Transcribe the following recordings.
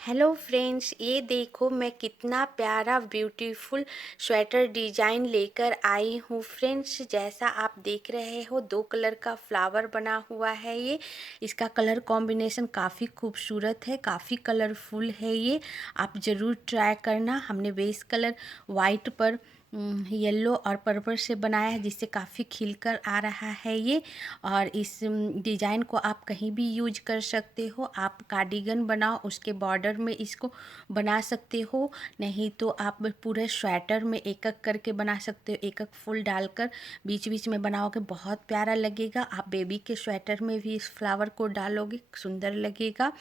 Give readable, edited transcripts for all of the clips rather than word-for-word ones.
Hello friends, ये देखो मैं कितना प्यारा ब्यूटीफुल स्वेटर डिजाइन लेकर आई हूँ। फ्रेंड्स, जैसा आप देख रहे हो, दो कलर का फ्लावर बना हुआ है। ये इसका कलर कॉम्बिनेशन काफ़ी खूबसूरत है, काफ़ी कलरफुल है। ये आप ज़रूर ट्राई करना। हमने बेस कलर वाइट पर येलो और पर्पल से बनाया है, जिससे काफ़ी खिलकर आ रहा है ये। और इस डिज़ाइन को आप कहीं भी यूज कर सकते हो। आप कार्डिगन बनाओ, उसके बॉर्डर में इसको बना सकते हो, नहीं तो आप पूरे स्वेटर में एक एक करके बना सकते हो। एक एक फूल डालकर बीच बीच में बनाओगे, बहुत प्यारा लगेगा। आप बेबी के स्वेटर में भी इस फ्लावर को डालोगे, सुंदर लगेगा।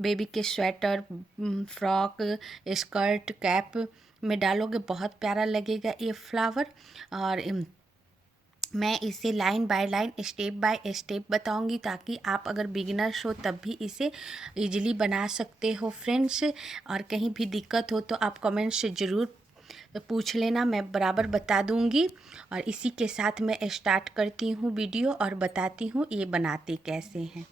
बेबी के स्वेटर, फ्रॉक, स्कर्ट, कैप में डालोगे, बहुत प्यारा लगेगा ये फ्लावर। और मैं इसे line by line, step by step बताऊंगी, ताकि आप अगर बिगिनर्स हो तब भी इसे इजीली बना सकते हो फ्रेंड्स। और कहीं भी दिक्कत हो तो आप कमेंट से ज़रूर पूछ लेना, मैं बराबर बता दूंगी। और इसी के साथ मैं स्टार्ट करती हूँ वीडियो और बताती हूँ ये बनाते कैसे हैं।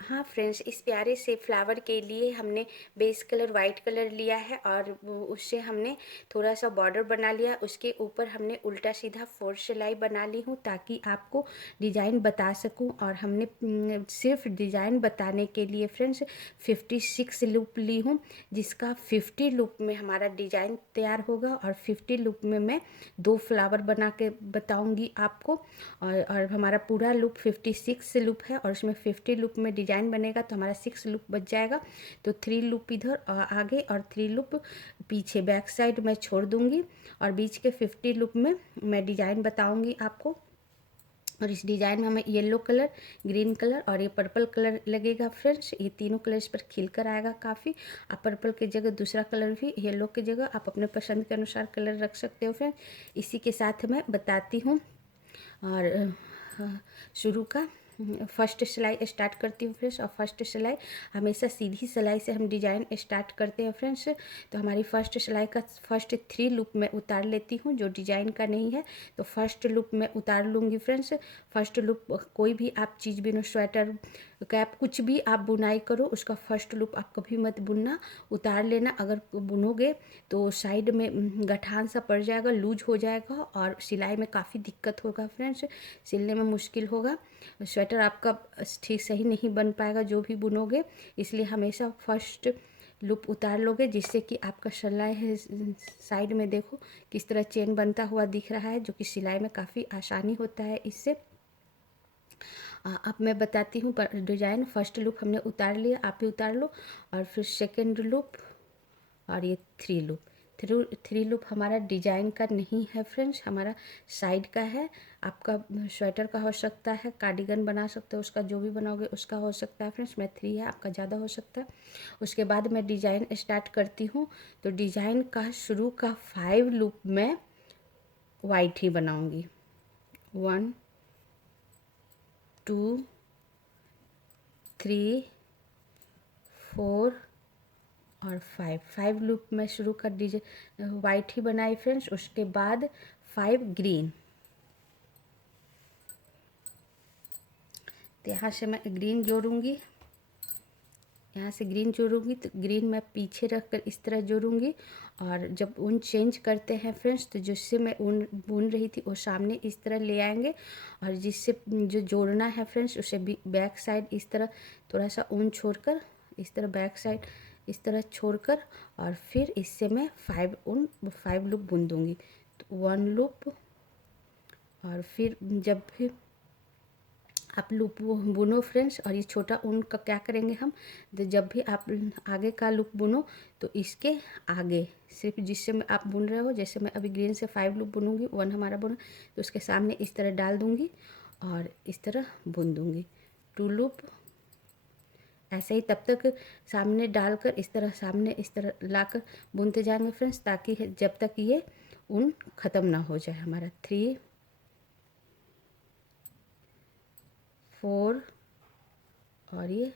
हाँ फ्रेंड्स, इस प्यारे से फ्लावर के लिए हमने बेस कलर वाइट कलर लिया है और उससे हमने थोड़ा सा बॉर्डर बना लिया। उसके ऊपर हमने उल्टा सीधा 4 सिलाई बना ली हूँ, ताकि आपको डिज़ाइन बता सकूँ। और हमने सिर्फ डिज़ाइन बताने के लिए फ्रेंड्स 56 लूप ली हूँ, जिसका 50 लूप में हमारा डिज़ाइन तैयार होगा। और 50 लूप में मैं 2 फ्लावर बना के बताऊँगी आपको। और हमारा पूरा लूप 56 लूप है, और उसमें 50 लूप में डिजाइन बनेगा, तो हमारा 6 लूप बच जाएगा। तो 3 लूप इधर आगे और 3 लूप पीछे बैक साइड मैं छोड़ दूंगी। और बीच के 50 लूप में मैं डिजाइन बताऊंगी आपको। और इस डिज़ाइन में हमें येलो कलर, ग्रीन कलर और ये पर्पल कलर लगेगा फ्रेंड्स। ये तीनों कलर इस पर खिल कर आएगा काफ़ी। आप पर्पल की जगह दूसरा कलर भी, येलो की जगह आप अपने पसंद के अनुसार कलर रख सकते हो फ्रेंड्स। इसी के साथ मैं बताती हूँ। और शुरू का फर्स्ट सिलाई स्टार्ट करती हूँ फ्रेंड्स। और फर्स्ट सिलाई हमेशा सीधी सिलाई से हम डिजाइन स्टार्ट करते हैं फ्रेंड्स। तो हमारी फर्स्ट सिलाई का फर्स्ट 3 लूप में उतार लेती हूँ, जो डिजाइन का नहीं है तो फर्स्ट लूप में उतार लूँगी फ्रेंड्स। फर्स्ट लूप कोई भी आप चीज़ बिनो, स्वेटर, कैप, कुछ भी आप बुनाई करो, उसका फर्स्ट लूप आप कभी मत बुनना, उतार लेना। अगर बुनोगे तो साइड में गठान सा पड़ जाएगा, लूज हो जाएगा और सिलाई में काफ़ी दिक्कत होगा फ्रेंड्स, सिलने में मुश्किल होगा। स्वेटर आपका ठीक सही नहीं बन पाएगा जो भी बुनोगे। इसलिए हमेशा फर्स्ट लूप उतार लोगे, जिससे कि आपका सिलाई है साइड में देखो किस तरह चेन बनता हुआ दिख रहा है, जो कि सिलाई में काफ़ी आसानी होता है इससे। अब मैं बताती हूँ डिजाइन। फर्स्ट लूप हमने उतार लिया, आप भी उतार लो। और फिर सेकेंड लूप और ये 3 लूप। 3 लूप हमारा डिजाइन का नहीं है फ्रेंड्स, हमारा साइड का है। आपका स्वेटर का हो सकता है, कार्डिगन बना सकते हो, उसका जो भी बनाओगे उसका हो सकता है फ्रेंड्स। मैं 3 है, आपका ज़्यादा हो सकता है। उसके बाद मैं डिजाइन स्टार्ट करती हूँ। तो डिजाइन का शुरू का 5 लूप में वाइट ही बनाऊंगी। 1 2 3 4 और 5 लूप में शुरू कर दीजिए, वाइट ही बनाई फ्रेंड्स। उसके बाद 5 ग्रीन। तो यहाँ से मैं ग्रीन जोड़ूंगी, यहाँ से ग्रीन जोड़ूंगी, तो ग्रीन मैं पीछे रख कर इस तरह जोड़ूंगी। और जब ऊन चेंज करते हैं फ्रेंड्स, तो जिससे मैं ऊन बुन रही थी वो सामने इस तरह ले आएंगे। और जिससे जो जोड़ना है फ्रेंड्स, उसे बैक साइड इस तरह थोड़ा सा ऊन छोड़कर, इस तरह बैक साइड इस तरह छोड़कर, और फिर इससे मैं 5 लूप बुन दूंगी। तो 1 लूप। और फिर जब भी आप लूप बुनो फ्रेंड्स, और ये छोटा ऊन का क्या करेंगे हम, तो जब भी आप आगे का लूप बुनो, तो इसके आगे सिर्फ जिससे में आप बुन रहे हो, जैसे मैं अभी ग्रीन से 5 लूप बुनूंगी, 1 हमारा बुना, तो उसके सामने इस तरह डाल दूंगी और इस तरह बुन दूंगी 2 लूप। ऐसे ही तब तक सामने डालकर इस तरह सामने इस तरह लाकर बुनते जाएंगे फ्रेंड्स, ताकि जब तक ये ऊन ख़त्म ना हो जाए हमारा। 3 4 और ये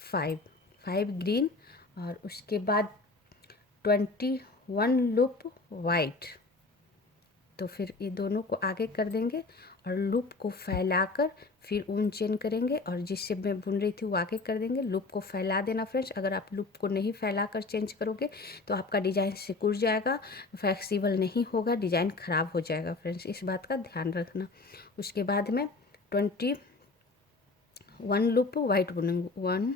5 ग्रीन। और उसके बाद 21 लूप वाइट। तो फिर ये दोनों को आगे कर देंगे और लूप को फैलाकर फिर ऊन चेन करेंगे, और जिससे मैं बुन रही थी वो आगे कर देंगे। लूप को फैला देना फ्रेंड्स, अगर आप लूप को नहीं फैला कर चेंज करोगे तो आपका डिज़ाइन सिकुड़ जाएगा, फ्लेक्सिबल नहीं होगा, डिज़ाइन ख़राब हो जाएगा फ्रेंड्स, इस बात का ध्यान रखना। उसके बाद में 21 लूप वाइट बुनूंगी। 1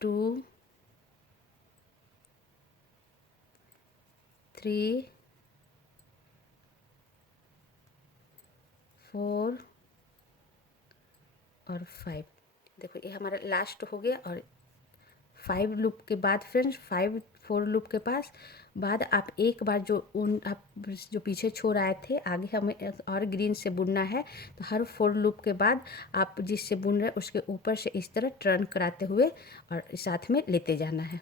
2 3 4 और 5। देखो ये हमारा लास्ट हो गया। और 5 लूप के बाद फ्रेंड्स 4 लूप के पास बाद आप एक बार जो ऊन आप जो पीछे छोड़ आए थे आगे हमें और ग्रीन से बुनना है। तो हर 4 लूप के बाद आप जिससे बुन रहे उसके ऊपर से इस तरह टर्न कराते हुए और साथ में लेते जाना है।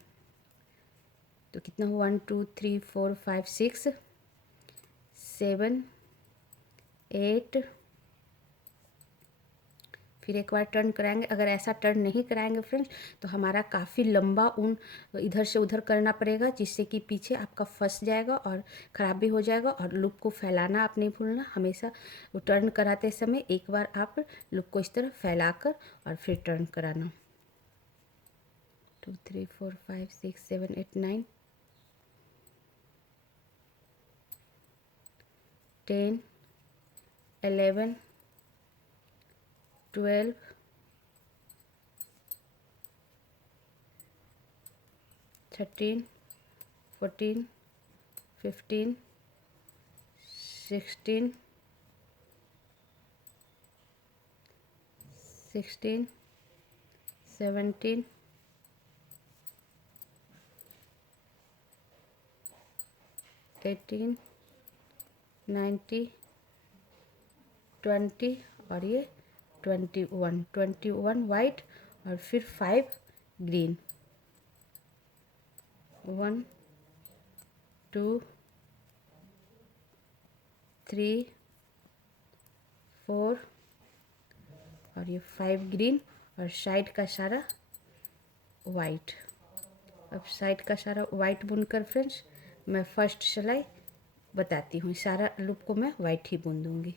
तो कितना हुआ 1 2 3 4 5 6 7 8। फिर एक बार टर्न कराएंगे। अगर ऐसा टर्न नहीं कराएंगे फ्रेंड्स तो हमारा काफ़ी लंबा ऊन इधर से उधर करना पड़ेगा, जिससे कि पीछे आपका फंस जाएगा और ख़राब भी हो जाएगा। और लूप को फैलाना आप नहीं भूलना, हमेशा टर्न कराते समय एक बार आप लूप को इस तरह फैलाकर और फिर टर्न कराना। 2 3 4 5 6 7 8 9 10 11 12 13 14 15 16 17 18 19 20 और ये 21 वाइट और फिर 5 ग्रीन। 1 2 3 4 और ये 5 ग्रीन और साइड का सारा वाइट। अब साइड का सारा वाइट बुनकर फ्रेंड्स मैं फर्स्ट सिलाई बताती हूँ। सारा लूप को मैं वाइट ही बुन दूँगी।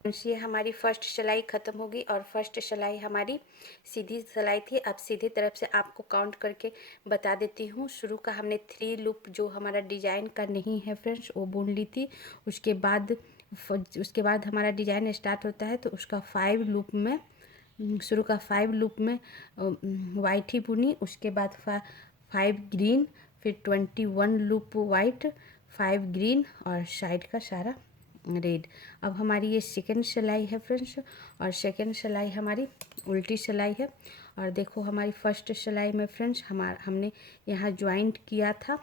फ्रेंड्स ये हमारी फर्स्ट सिलाई ख़त्म होगी और फर्स्ट सिलाई हमारी सीधी सिलाई थी। अब सीधी तरफ से आपको काउंट करके बता देती हूँ। शुरू का हमने 3 लूप जो हमारा डिजाइन का नहीं है फ्रेंड्स वो बुन ली थी। उसके बाद हमारा डिजाइन स्टार्ट होता है तो उसका 5 लूप में शुरू का 5 लूप में वाइट ही बुनी। उसके बाद 5 ग्रीन, फिर 21 लूप वाइट, 5 ग्रीन और साइड का सारा रेड। अब हमारी ये सेकंड सिलाई है फ्रेंड्स और सेकंड सिलाई हमारी उल्टी सिलाई है। और देखो हमारी फर्स्ट सिलाई में फ्रेंड्स हमने यहाँ ज्वाइंट किया था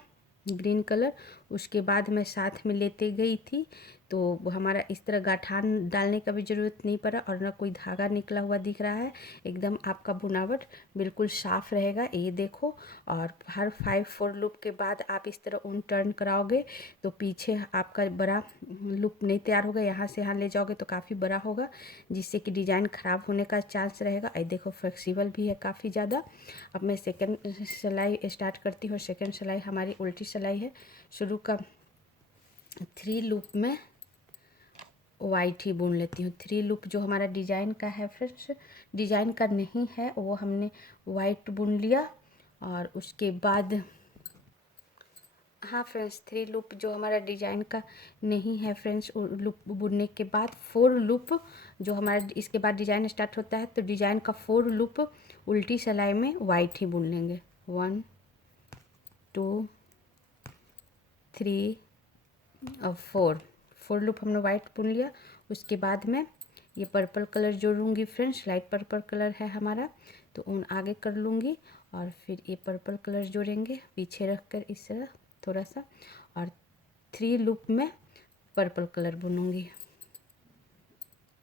ग्रीन कलर, उसके बाद मैं साथ में लेते गई थी तो हमारा इस तरह गाठान डालने का भी ज़रूरत नहीं पड़ा और ना कोई धागा निकला हुआ दिख रहा है। एकदम आपका बुनावट बिल्कुल साफ़ रहेगा, ये देखो। और हर 4 लूप के बाद आप इस तरह ऊन टर्न कराओगे तो पीछे आपका बड़ा लूप नहीं तैयार होगा। यहाँ से यहाँ ले जाओगे तो काफ़ी बड़ा होगा, जिससे कि डिज़ाइन ख़राब होने का चांस रहेगा। ये देखो फ्लेक्सिबल भी है काफ़ी ज़्यादा। अब मैं सेकंड सिलाई स्टार्ट करती हूँ। सेकंड सिलाई हमारी उल्टी सिलाई है। शुरू का 3 लूप में वाइट ही बुन लेती हूँ। 3 लूप जो हमारा डिजाइन का है फ्रेंड्स, डिजाइन का नहीं है वो हमने वाइट बुन लिया। और उसके बाद हाँ फ्रेंड्स 3 लूप जो हमारा डिजाइन का नहीं है फ्रेंड्स, लूप बुनने के बाद 4 लूप जो हमारा इसके बाद डिजाइन स्टार्ट होता है तो डिजाइन का 4 लूप उल्टी सिलाई में वाइट ही बुन लेंगे। 1 2 3 और 4 लूप हमने वाइट बुन लिया। उसके बाद में ये पर्पल कलर जोड़ूंगी फ्रेंड्स, लाइट पर्पल कलर है हमारा तो ऊन आगे कर लूँगी और फिर ये पर्पल कलर जोड़ेंगे पीछे रख कर इस तरह थोड़ा सा। और 3 लूप में पर्पल कलर बुनूंगी।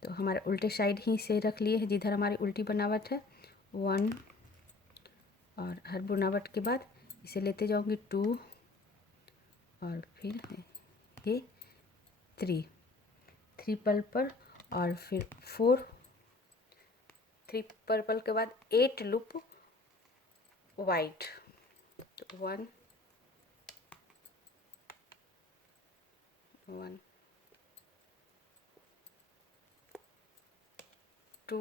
तो हमारा उल्टे साइड ही से रख लिए है जिधर हमारी उल्टी बनावट है 1 और हर बुनावट के बाद इसे लेते जाऊंगी 2 और फिर ये 3 पर्पल और फिर 4 3 पर्पल के बाद 8 लूप वाइट। 1 1 2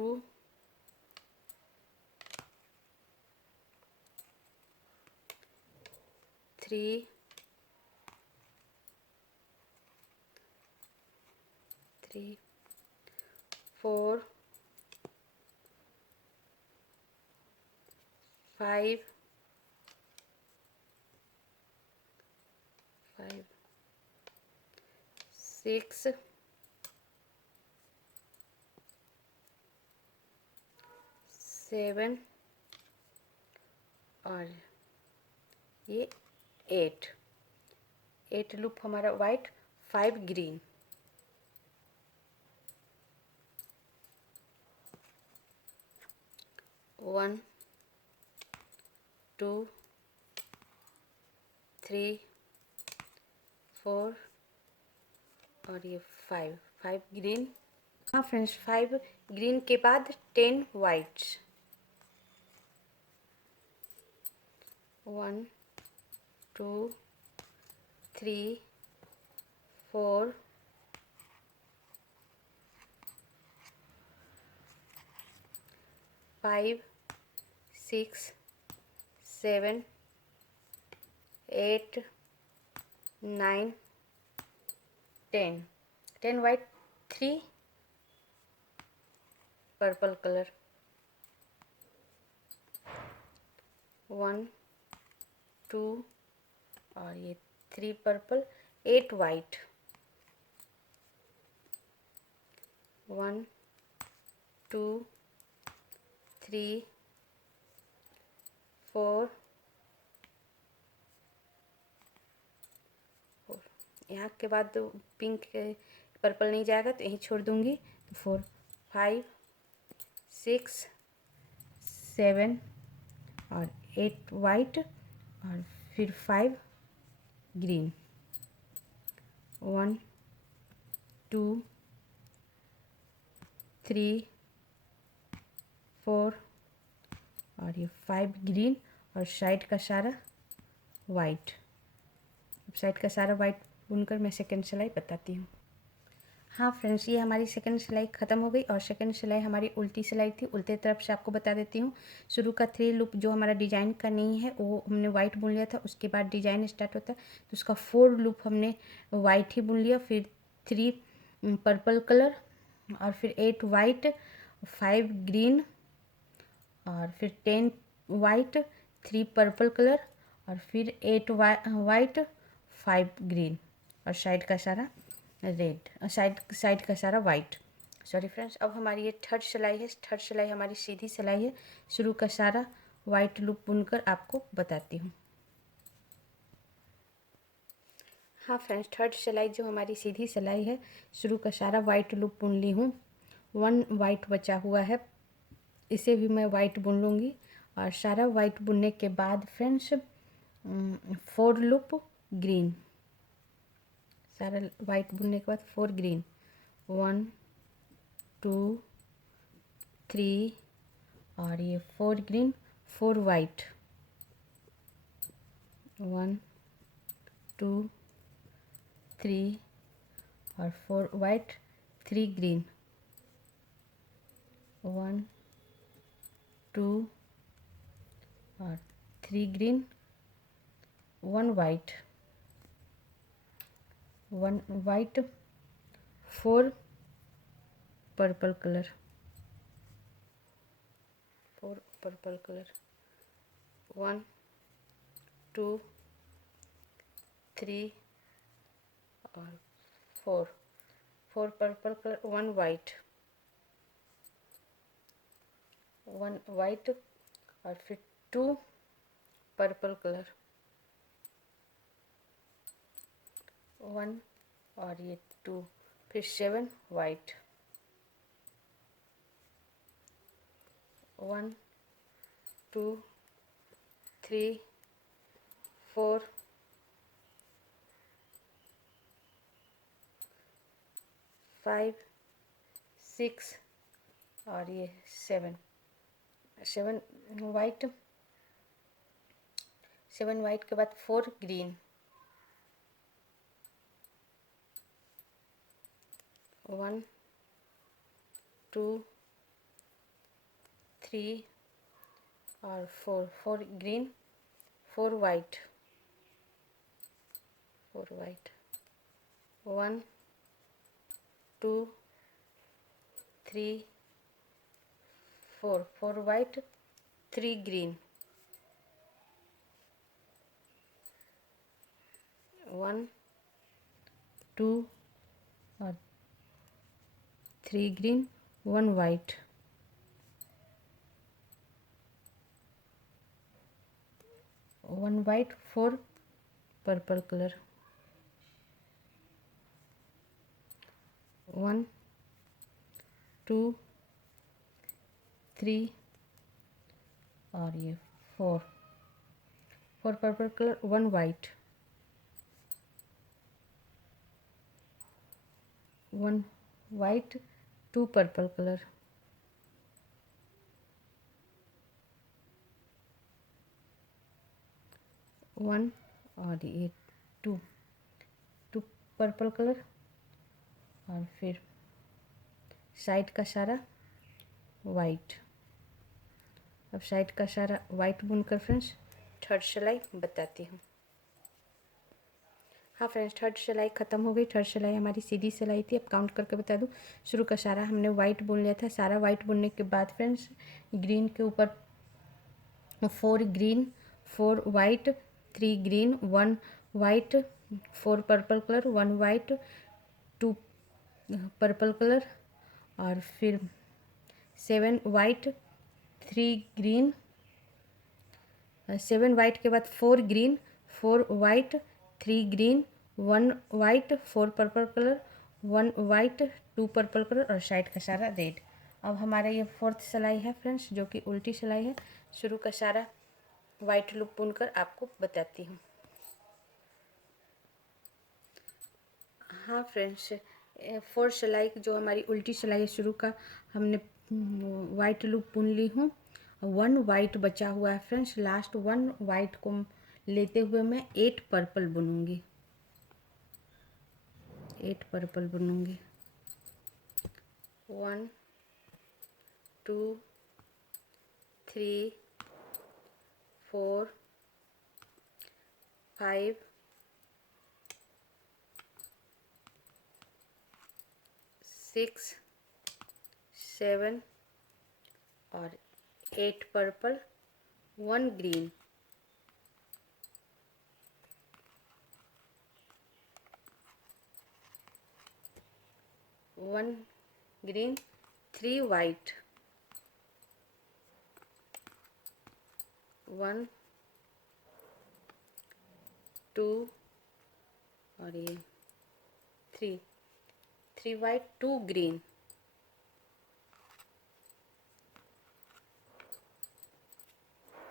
3 3 4 5 5 6 7 और ये 8 लूप हमारा वाइट, 5 ग्रीन। वन 2 3 4 और ये 5 ग्रीन। हाँ फ्रेंड्स, 5 ग्रीन के बाद 10 वाइट्स। 1 2 3 4 5 6 7 8 9 10 white, 3 purple colour. 1 2 और ये 3 पर्पल, 8 वाइट। 1 2 3 4 यहाँ के बाद पिंक पर्पल नहीं जाएगा तो यहीं छोड़ दूंगी। तो 4 5 6 7 और 8 वाइट और फिर 5 ग्रीन। 1 2 3 4 और ये 5 ग्रीन और साइड का सारा वाइट। साइड का सारा वाइट बुनकर मैं सेकंड सिलाई बताती हूँ। हाँ फ्रेंड्स, ये हमारी सेकंड सिलाई ख़त्म हो गई और सेकंड सिलाई हमारी उल्टी सिलाई थी। उल्टे तरफ से आपको बता देती हूँ। शुरू का 3 लूप जो हमारा डिजाइन का नहीं है वो हमने वाइट बुन लिया था। उसके बाद डिजाइन स्टार्ट होता है तो उसका 4 लूप हमने वाइट ही बुन लिया, फिर 3 पर्पल कलर और फिर 8 वाइट, 5 ग्रीन और फिर 10 वाइट, 3 पर्पल कलर और फिर 8 वाइट, 5 ग्रीन और साइड का सारा रेड, साइड का सारा वाइट। सॉरी फ्रेंड्स, अब हमारी ये थर्ड सिलाई है। थर्ड सिलाई हमारी सीधी सिलाई है। शुरू का सारा वाइट लूप बुनकर आपको बताती हूँ। हाँ फ्रेंड्स, थर्ड सिलाई जो हमारी सीधी सिलाई है, शुरू का सारा वाइट लूप बुन ली हूँ। 1 वाइट बचा हुआ है, इसे भी मैं वाइट बुन लूँगी और सारा वाइट बुनने के बाद फ्रेंड्स 4 लूप ग्रीन। सारा वाइट बुनने के बाद 4 ग्रीन। 1 2 3 और ये 4 ग्रीन, 4 वाइट। 1 2 3 और 4 वाइट, 3 ग्रीन। 1 2 और 3 green, 1 white, 1 white, 4 purple colour, 4 purple colour. 1 2 3 और 4 पर्पल कलर, 1 वाइट, 1 वाइट और फिर 2 पर्पल कलर, 1 और ये 2, फिर 7 वाइट, 1 2 3 4 5 6 और ये 7 7 वाइट, 7 वाइट के बाद 4 ग्रीन, 1 2 3 और 4, 4 green, 4 white, 4 white, 1 2 3 4, 4 white, 3 green, 1 2 और 3 green, 1 white, 1 white, 4 purple colour, 1 2 3 और ये 4, 4 purple colour, 1 white, 1 white, 2 purple colour, 1 और ये 2 पर्पल कलर, और फिर साइड का सारा वाइट। अब साइड का सारा वाइट बुनकर फ्रेंड्स थर्ड सिलाई बताती हूँ। हाँ फ्रेंड्स, थर्ड सिलाई ख़त्म हो गई। थर्ड सिलाई हमारी सीधी सिलाई थी। अब काउंट करके बता दूँ, शुरू का सारा हमने वाइट बुन लिया था। सारा वाइट बुनने के बाद फ्रेंड्स ग्रीन के ऊपर 4 green, 4 white, 3 green, 1 white, 4 purple colour, 1 white, 2 purple colour, और फिर 7 वाइट, 3 ग्रीन, 7 वाइट के बाद 4 green, 4 white, 3 green, 1 white, 4 purple colour, 1 white, 2 purple colour, और साइड का सारा रेड। अब हमारा ये फोर्थ सिलाई है फ्रेंड्स, जो कि उल्टी सिलाई है। शुरू का सारा वाइट लूप बुनकर आपको बताती हूँ। हाँ फ्रेंड्स, फोर्थ सिलाई जो हमारी उल्टी सिलाई है, शुरू का हमने वाइट लूप बुन ली हूँ। 1 वाइट बचा हुआ है फ्रेंड्स। लास्ट 1 वाइट को लेते हुए मैं 8 पर्पल बुनूंगी, 8 पर्पल बुनूंगी। 1 2 3 4 5 6 7 और 8 पर्पल, 1 ग्रीन, 1 ग्रीन, 3 वाइट, 1 2 और ये 3 वाइट, 2 ग्रीन,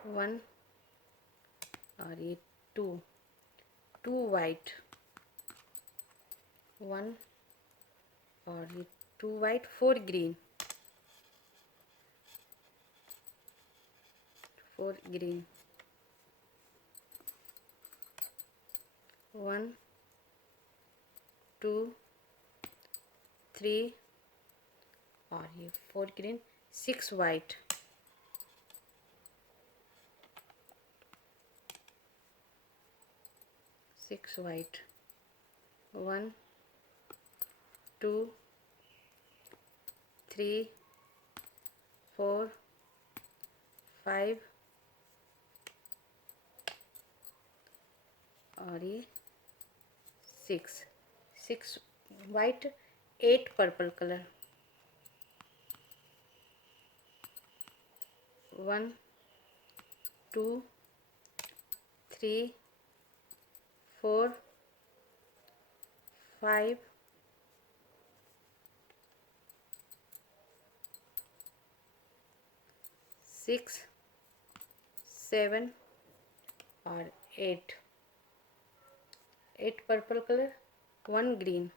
1 और ये 2 वाइट, 1 और ये 2 वाइट, 4 ग्रीन, 4 ग्रीन, 1 2 3 और ये 4 ग्रीन, 6 वाइट, 6 वाइट, 1 2 3 4 5 और ये 6 वाइट, 8 पर्पल कलर, 1 2 3 4 5 6 7 और 8 purple colour, 1 green,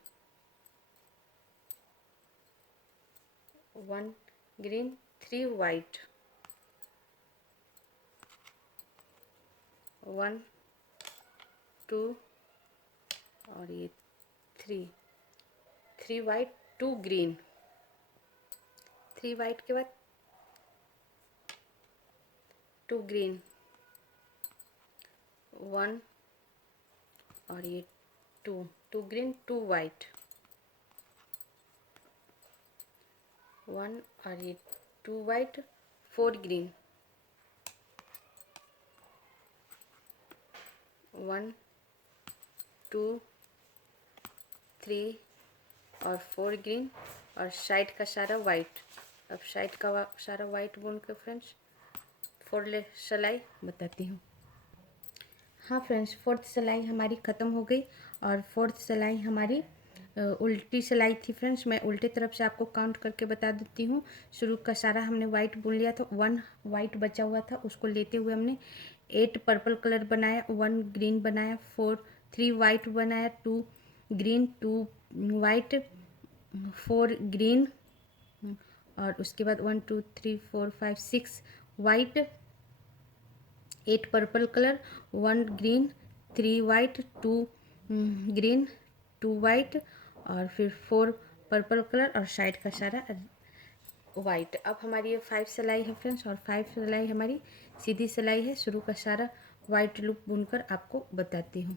1 green, 3 white, 1 2 और ये 3, 3 वाइट 2 ग्रीन, 3 वाइट के बाद 2 ग्रीन, 1 और ये 2, 2 ग्रीन 2 वाइट, 1 और ये 2 वाइट 4 ग्रीन, 1 2 3 और 4 ग्रीन और साइड का सारा वाइट। अब साइड का सारा वाइट बुन के फ्रेंड्स 4 सिलाई बताती हूँ। हाँ फ्रेंड्स, 4th सिलाई हमारी ख़त्म हो गई और 4th सिलाई हमारी उल्टी सिलाई थी फ्रेंड्स। मैं उल्टे तरफ से आपको काउंट करके बता देती हूँ। शुरू का सारा हमने वाइट बुन लिया था, 1 वाइट बचा हुआ था, उसको लेते हुए हमने 8 पर्पल कलर बनाया, 1 ग्रीन बनाया, 3 वाइट बनाया, 2 ग्रीन 2 वाइट 4 ग्रीन और उसके बाद 1 2 3 4 5 6 white, 8 purple colour, 1 green 3 white 2 green 2 white और फिर 4 पर्पल कलर और साइड का सारा वाइट। अब हमारी ये 5 सिलाई है फ्रेंड्स और 5 सिलाई हमारी सीधी सिलाई है। शुरू का सारा वाइट लूप बुनकर आपको बताती हूँ।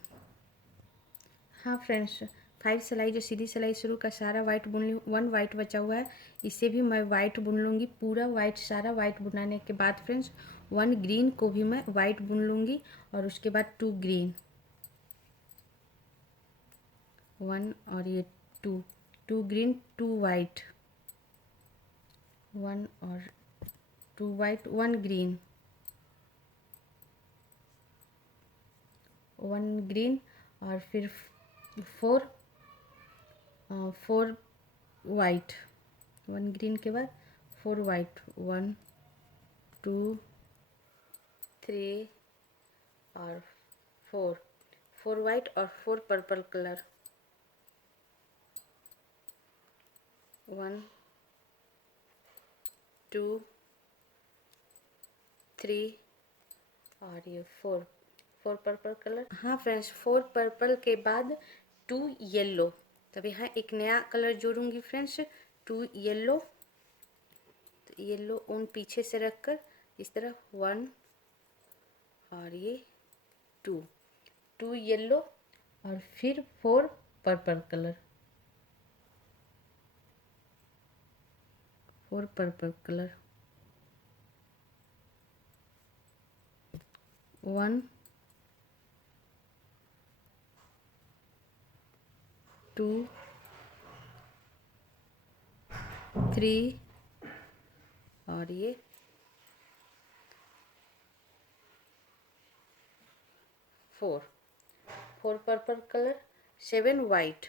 हाँ फ्रेंड्स, 5 सिलाई जो सीधी सिलाई शुरू का सारा वाइट बुन ली, 1 वाइट बचा हुआ है, इसे भी मैं वाइट बुन लूँगी पूरा वाइट। सारा वाइट बुनाने के बाद फ्रेंड्स 1 ग्रीन को भी मैं वाइट बुन लूँगी और उसके बाद 2 ग्रीन, 1 और ये 2 ग्रीन 2 वाइट, 1 और 2 वाइट 1 ग्रीन, 1 ग्रीन और फिर 4 वाइट, 1 ग्रीन के बाद 4 वाइट, 1 2 3 और 4 वाइट और 4 पर्पल कलर, 1 2 3 और ये 4 पर्पल कलर। हाँ फ्रेंड्स, 4 पर्पल के बाद 2 येलो। तब यहाँ एक नया कलर जोड़ूंगी फ्रेंड्स, 2 येलो। तो येलो उन पीछे से रखकर इस तरह 1 और ये 2 येलो और फिर 4 पर्पल कलर, 4 पर्पल कलर, 1 2 3 और ये 4 पर्पल कलर, 7 वाइट,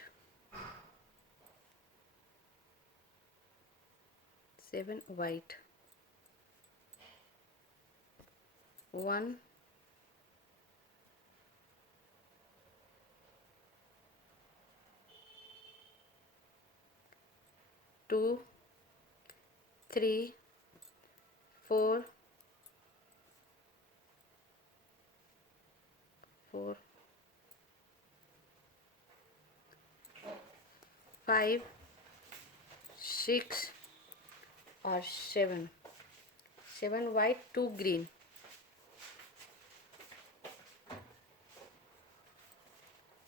7 वाइट, 1 2 3 4 5 6 और 7 वाइट 2 ग्रीन,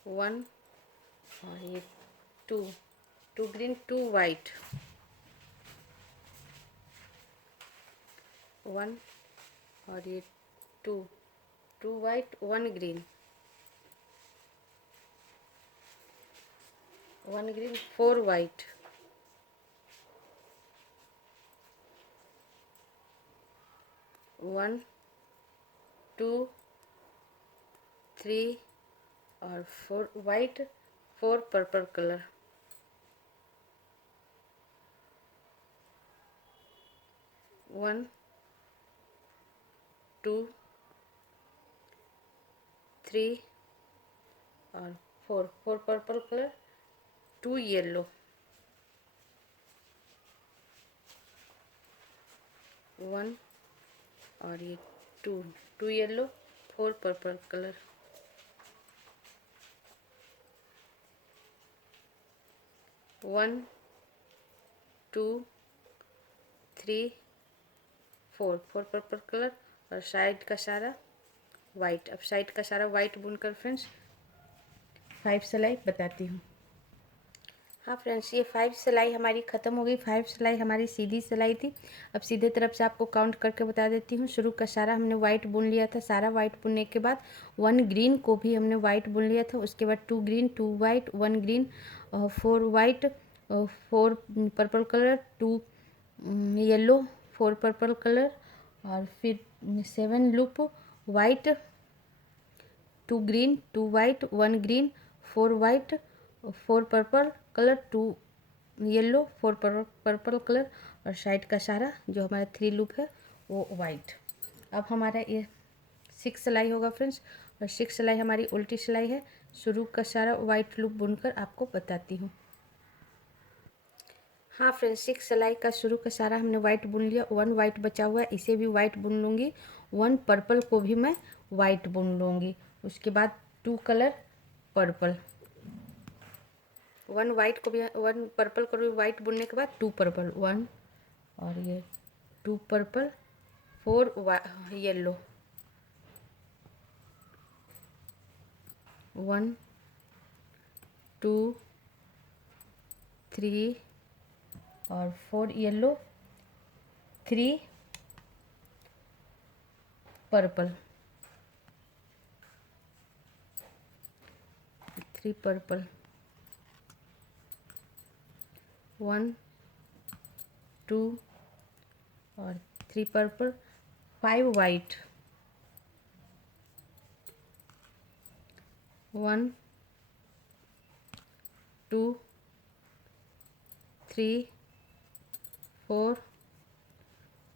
1 और ये 2 ग्रीन 2 वाइट, 1 और ये 2 वाइट 1 ग्रीन, 1 ग्रीन 4 वाइट, 1 2 3 और 4 वाइट 4 पर्पल कलर, 1 2 3 और 4 पर्पल कलर, 2 येलो, 1 और ये 2 yellow 4 purple colour, 1 2 3 4 purple colour और साइड का सारा वाइट। अब साइड का सारा वाइट बुनकर फ्रेंड्स 5 सिलाई बताती हूँ। हाँ फ्रेंड्स, ये 5 सिलाई हमारी ख़त्म हो गई। 5 सिलाई हमारी सीधी सिलाई थी। अब सीधे तरफ से आपको काउंट करके बता देती हूँ। शुरू का सारा हमने वाइट बुन लिया था। सारा वाइट बुनने के बाद 1 ग्रीन को भी हमने वाइट बुन लिया था। उसके बाद 2 green, 2 white, 1 green, 4 white, 4 purple colour, 2 yellow, 4 purple colour और फिर 7 loop white, 2 green, 2 white, 1 green, 4 white, 4 purple colour, 2 yellow, 4 purple colour और साइड का सारा जो हमारा 3 लूप है वो वाइट। अब हमारा ये 6 सिलाई होगा फ्रेंड्स और 6 सिलाई हमारी उल्टी सिलाई है। शुरू का सारा वाइट लूप बुनकर आपको बताती हूँ। हाँ फ्रेंड्स, 6 सिलाई का शुरू का सारा हमने वाइट बुन लिया। 1 वाइट बचा हुआ है, इसे भी वाइट बुन लूँगी। 1 पर्पल को भी मैं वाइट बुन लूँगी। उसके बाद 2 कलर पर्पल, 1 वाइट को भी, 1 पर्पल को भी वाइट बुनने के बाद 2 पर्पल, 1 और ये 2 पर्पल, 4 येलो, 1 2 3 और 4 येलो, 3 पर्पल, 3 पर्पल, 1 2 और 3 पर्पल, 5 वाइट, 1 2 3 4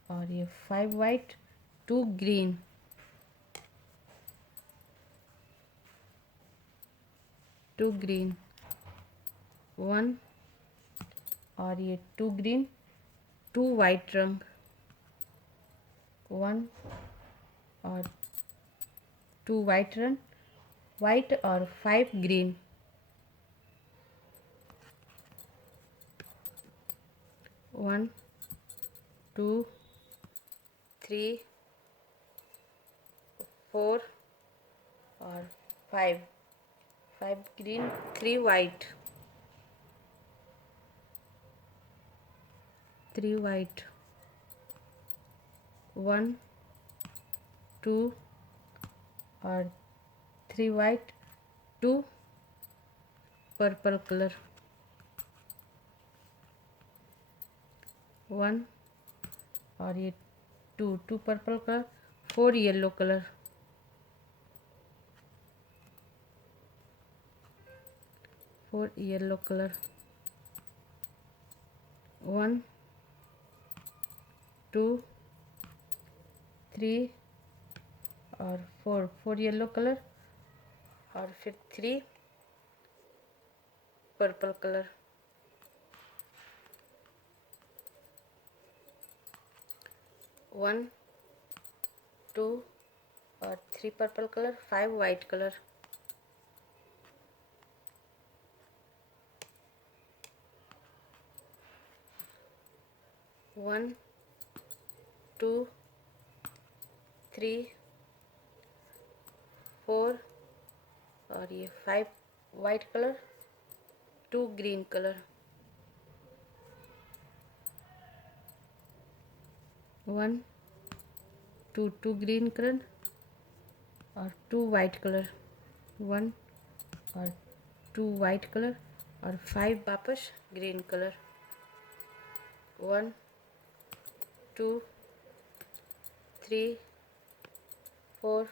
और ये 5 वाइट, 2 ग्रीन, 2 ग्रीन, 1 और ये 2 ग्रीन, 2 वाइट रंग, 1 और 2 वाइट रंग, वाइट और 5 ग्रीन, 1 2 3 4 और 5 ग्रीन, 3 वाइट, 3 वाइट, 1 2 और 3 वाइट, 2 पर्पल कलर, 1 और ये 2 purple colour, 4 yellow colour, 4 yellow colour, 1 2 3 और 4 येलो कलर और फिर 3 पर्पल कलर, 1 2 और 3 पर्पल कलर, 5 वाइट कलर, 1 2 3 4 और ये 5 white colour, 2 green colour, 1 2 green colour और 2 वाइट कलर, 1 और 2 वाइट कलर और 5 वापस ग्रीन कलर, 1 2 3 4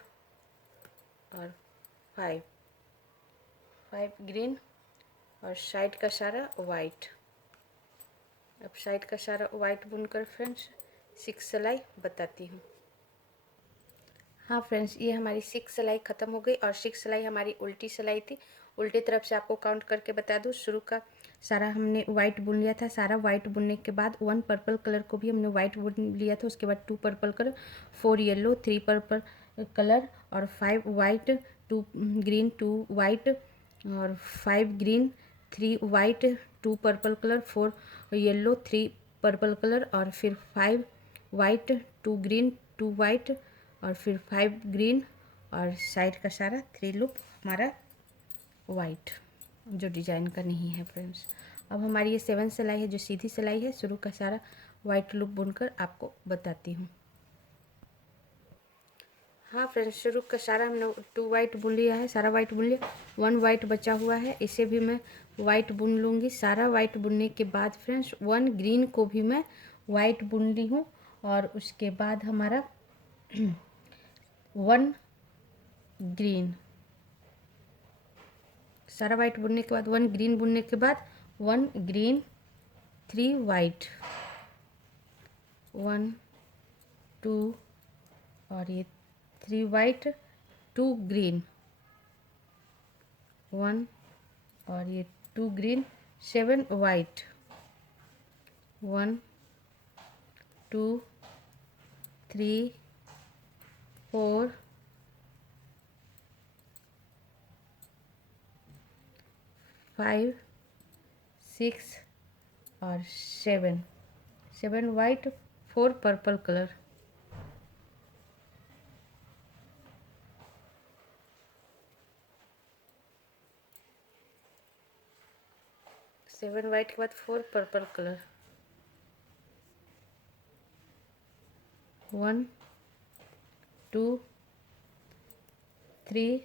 और 5 ग्रीन और साइड का सारा वाइट। अब साइड का सारा वाइट बुनकर फ्रेंड्स 6 सिलाई बताती हूँ। हाँ फ्रेंड्स, ये हमारी 6 सिलाई ख़त्म हो गई और 6 सिलाई हमारी उल्टी सिलाई थी। उल्टी तरफ से आपको काउंट करके बता दूँ, शुरू का सारा हमने वाइट बुन लिया था। सारा वाइट बुनने के बाद 1 पर्पल कलर को भी हमने वाइट बुन लिया था। उसके बाद 2 purple colour, 4 yellow, 3 purple colour और 5 वाइट, 2 ग्रीन, 2 वाइट और 5 green, 3 white, 2 purple colour, 4 yellow, 3 purple colour और फिर 5 वाइट, 2 ग्रीन, 2 वाइट और फिर 5 ग्रीन और साइड का सारा 3 लूप हमारा वाइट जो डिजाइन का नहीं है फ्रेंड्स। अब हमारी ये 7 सिलाई है जो सीधी सिलाई है। शुरू का सारा वाइट लूप बुनकर आपको बताती हूँ। हाँ फ्रेंड्स, शुरू का सारा हमने 2 वाइट बुन लिया है, सारा वाइट बुन लिया। 1 वाइट बचा हुआ है, इसे भी मैं वाइट बुन लूँगी। सारा वाइट बुनने के बाद फ्रेंड्स 1 ग्रीन को भी मैं वाइट बुन ली हूँ और उसके बाद हमारा 1 ग्रीन, सारा वाइट बुनने के बाद 1 ग्रीन बुनने के बाद 1 ग्रीन, 3 वाइट, 1 2 और ये 3 वाइट, 2 ग्रीन, 1 और ये 2 ग्रीन, 7 वाइट, 1 2 3 4 5 6 और 7 वाइट, 4 पर्पल कलर, 7 वाइट के बाद 4 पर्पल कलर, 1 2 3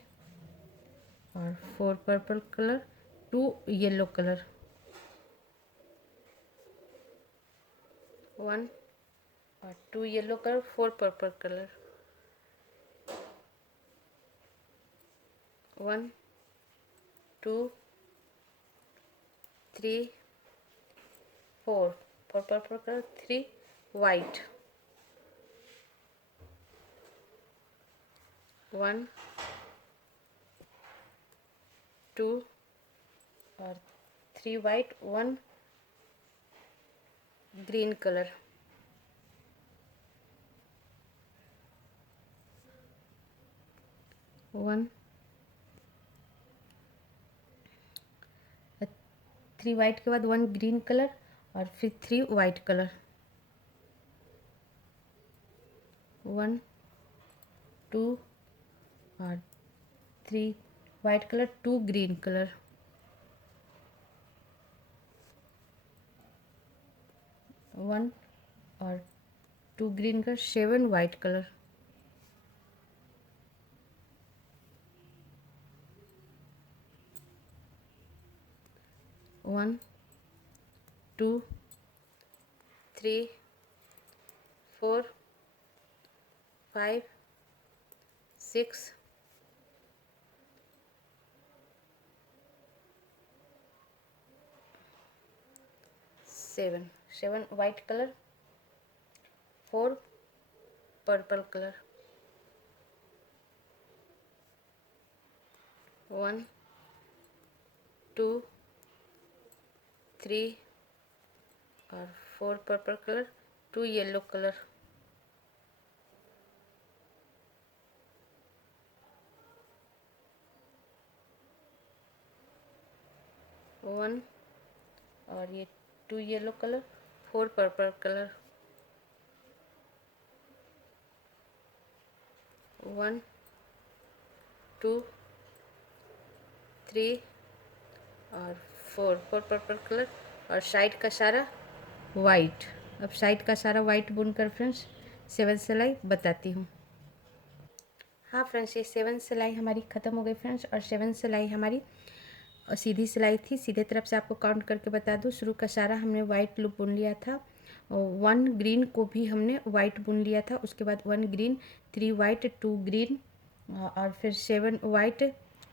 और 4 पर्पल कलर, 2 येलो कलर, 1 और 2 yellow colour, 4 purple colour, 1 2 3 4 purple colour, 3 white, 1 2 और 3 वाइट, 1 ग्रीन कलर, 1 3 वाइट के बाद 1 ग्रीन कलर और फिर 3 वाइट कलर, 1 2 और 3 वाइट कलर, 2 ग्रीन कलर, 1 और 2 green colour, 7 white colour, 1 2 3 4 5 6 7 white colour, 4 purple colour, 1 2 3 और 4 purple colour, 2 yellow colour, 1 और ये 2 येलो कलर, 4 पर्पल कलर, 1 2 3 और 4 पर्पल कलर और साइड का सारा वाइट। अब साइड का सारा वाइट बुनकर फ्रेंड्स 7 सिलाई बताती हूँ। हाँ फ्रेंड्स, ये 7 सिलाई हमारी ख़त्म हो गई फ्रेंड्स और 7 सिलाई हमारी सीधी सिलाई थी। सीधे तरफ से आपको काउंट करके बता दूँ, शुरू का सारा हमने वाइट लूप बुन लिया था। 1 ग्रीन को भी हमने वाइट बुन लिया था। उसके बाद 1 ग्रीन, 3 वाइट, 2 ग्रीन और फिर 7 white,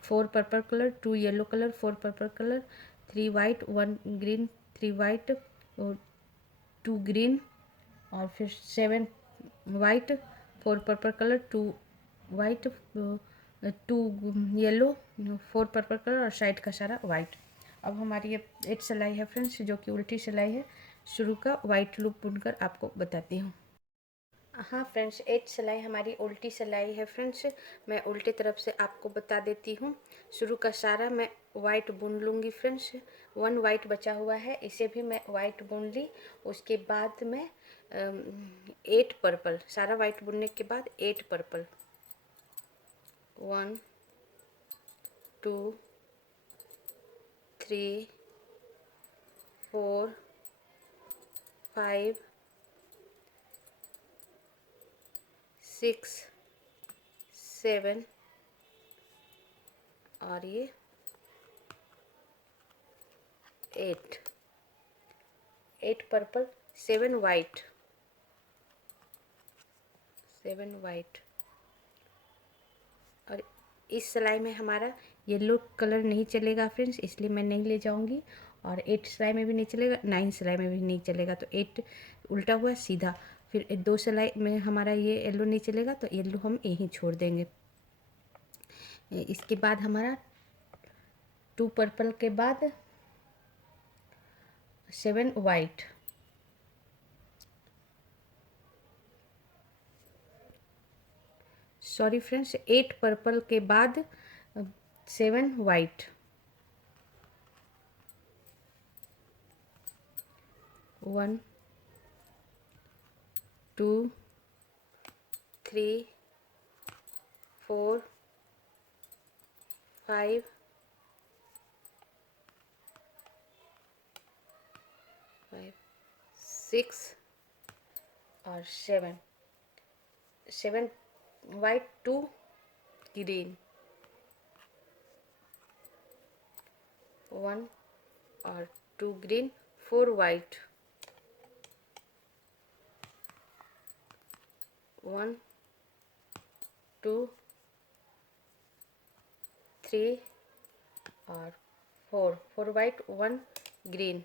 4 purple colour, 2 yellow colour, 4 purple colour, 3 white, 1 green, 3 white, 2 green और फिर 7 white, 4 purple colour, 2 white, 2 yellow, 4 purple colour और साइड का सारा वाइट। अब हमारी ये 8 सिलाई है फ्रेंड्स, जो कि उल्टी सिलाई है। शुरू का वाइट लूप बुनकर आपको बताती हूँ। हाँ फ्रेंड्स, 8 सिलाई हमारी उल्टी सिलाई है फ्रेंड्स। मैं उल्टी तरफ से आपको बता देती हूँ। शुरू का सारा मैं वाइट बुन लूँगी फ्रेंड्स। 1 वाइट बचा हुआ है, इसे भी मैं वाइट बुन ली। उसके बाद मैं 8 पर्पल, सारा वाइट बुनने के बाद 8 पर्पल, 1 2 3 4 5 6 7 और ये 8 पर्पल, 7 वाइट, 7 वाइट। और इस सिलाई में हमारा येलो कलर नहीं चलेगा फ्रेंड्स, इसलिए मैं नहीं ले जाऊंगी। और 8 सिलाई में भी नहीं चलेगा, 9 सिलाई में भी नहीं चलेगा। तो 8 उल्टा हुआ सीधा। फिर 2 सिलाई में हमारा ये येलो नहीं चलेगा, तो येलो हम यहीं छोड़ देंगे। इसके बाद हमारा 2 पर्पल के बाद 7 वाइट, सॉरी फ्रेंड्स, 8 पर्पल के बाद 7 वाइट, 1 2 3 4 5 6 और 7 वाइट, 2 ग्रीन, 1 और 2 ग्रीन, 4 वाइट, 1 2 3 और 4 white, 1 green,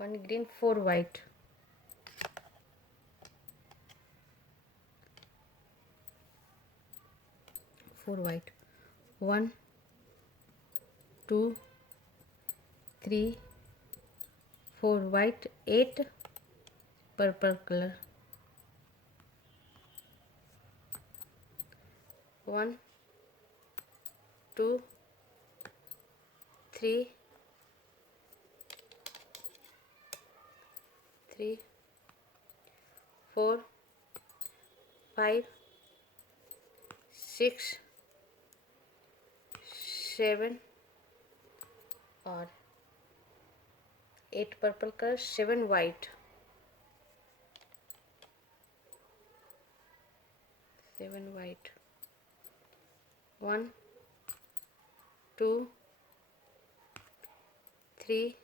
1 green, 4 white, 4 white, 1 2 3 4 white, 8 purple colour, 1 2 3 4 5 6 7 और 8 पर्पल कलर, 7 वाइट, 7 वाइट, 1 2 3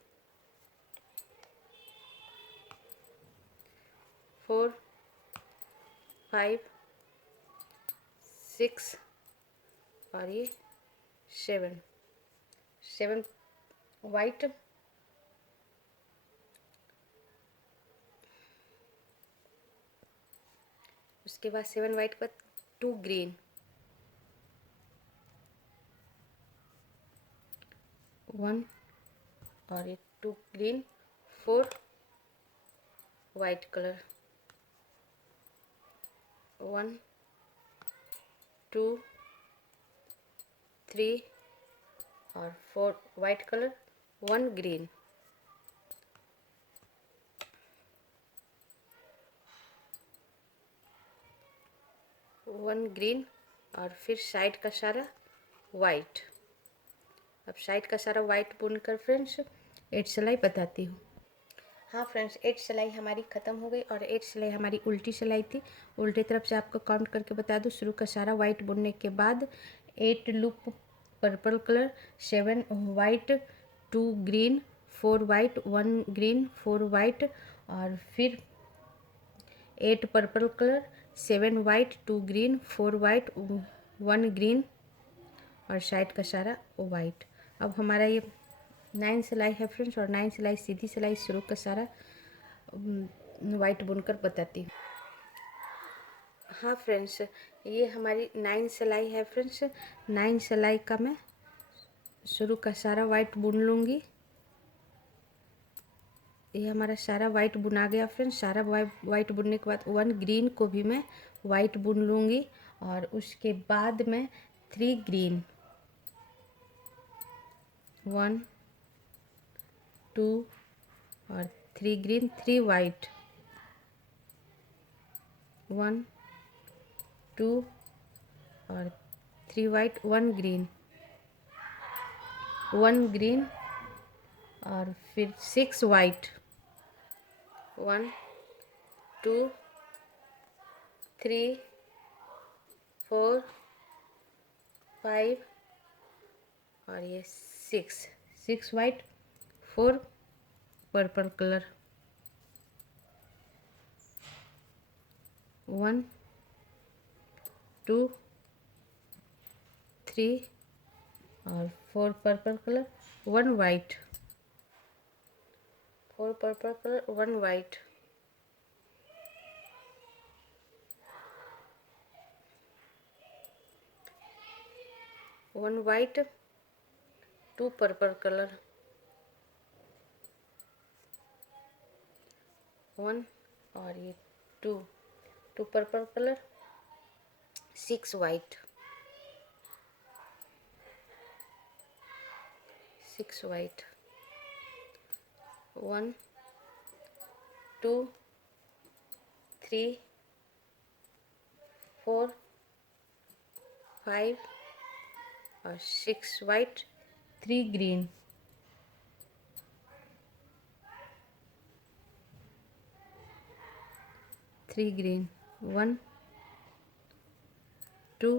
4 5 6 और ये 7 वाइट, उसके बाद 7 वाइट का 2 ग्रीन, 1 और ये 2 ग्रीन, 4 वाइट कलर, 1 2 3 और 4 वाइट कलर, 1 ग्रीन, 1 ग्रीन और फिर साइड का सारा वाइट। अब साइड का सारा वाइट बुनकर फ्रेंड्स 8 सिलाई बताती हूँ। हाँ फ्रेंड्स, 8 सिलाई हमारी ख़त्म हो गई और 8 सिलाई हमारी उल्टी सिलाई थी। उल्टी तरफ से आपको काउंट करके बता दूँ। शुरू का सारा वाइट बुनने के बाद 8 loop purple colour, 7 white, 2 green, 4 white, 1 green, 4 white और फिर 8 purple colour, 7 white, 2 green, 4 white, 1 green और साइड का सारा वाइट। अब हमारा ये 9 सिलाई है फ्रेंड्स और 9 सिलाई सीधी सिलाई, शुरू का सारा वाइट बुनकर बताती हूँ। हाँ फ्रेंड्स, ये हमारी 9 सिलाई है फ्रेंड्स। 9 सिलाई का मैं शुरू का सारा वाइट बुन लूँगी। ये हमारा सारा वाइट बुना गया फ्रेंड्स। सारा वाइट बुनने के बाद 1 ग्रीन को भी मैं वाइट बुन लूँगी और उसके बाद मैं 3 ग्रीन, 1 2 और 3 ग्रीन, 3 वाइट, 1 2 और 3 वाइट, 1 ग्रीन, 1 ग्रीन और फिर 6 वाइट, 1 2 3 4 5 और ये 6 वाइट, 4 पर्पल कलर, 1 2 3 और 4 purple colour, 1 white, 4 purple colour, 1 white, 1 white, 2 purple colour, 1 और ये 2 पर्पल कलर, 6 वाइट, 6 वाइट, 1 2 3 4 5 और 6 वाइट, 3 ग्रीन, 3 ग्रीन, 1 2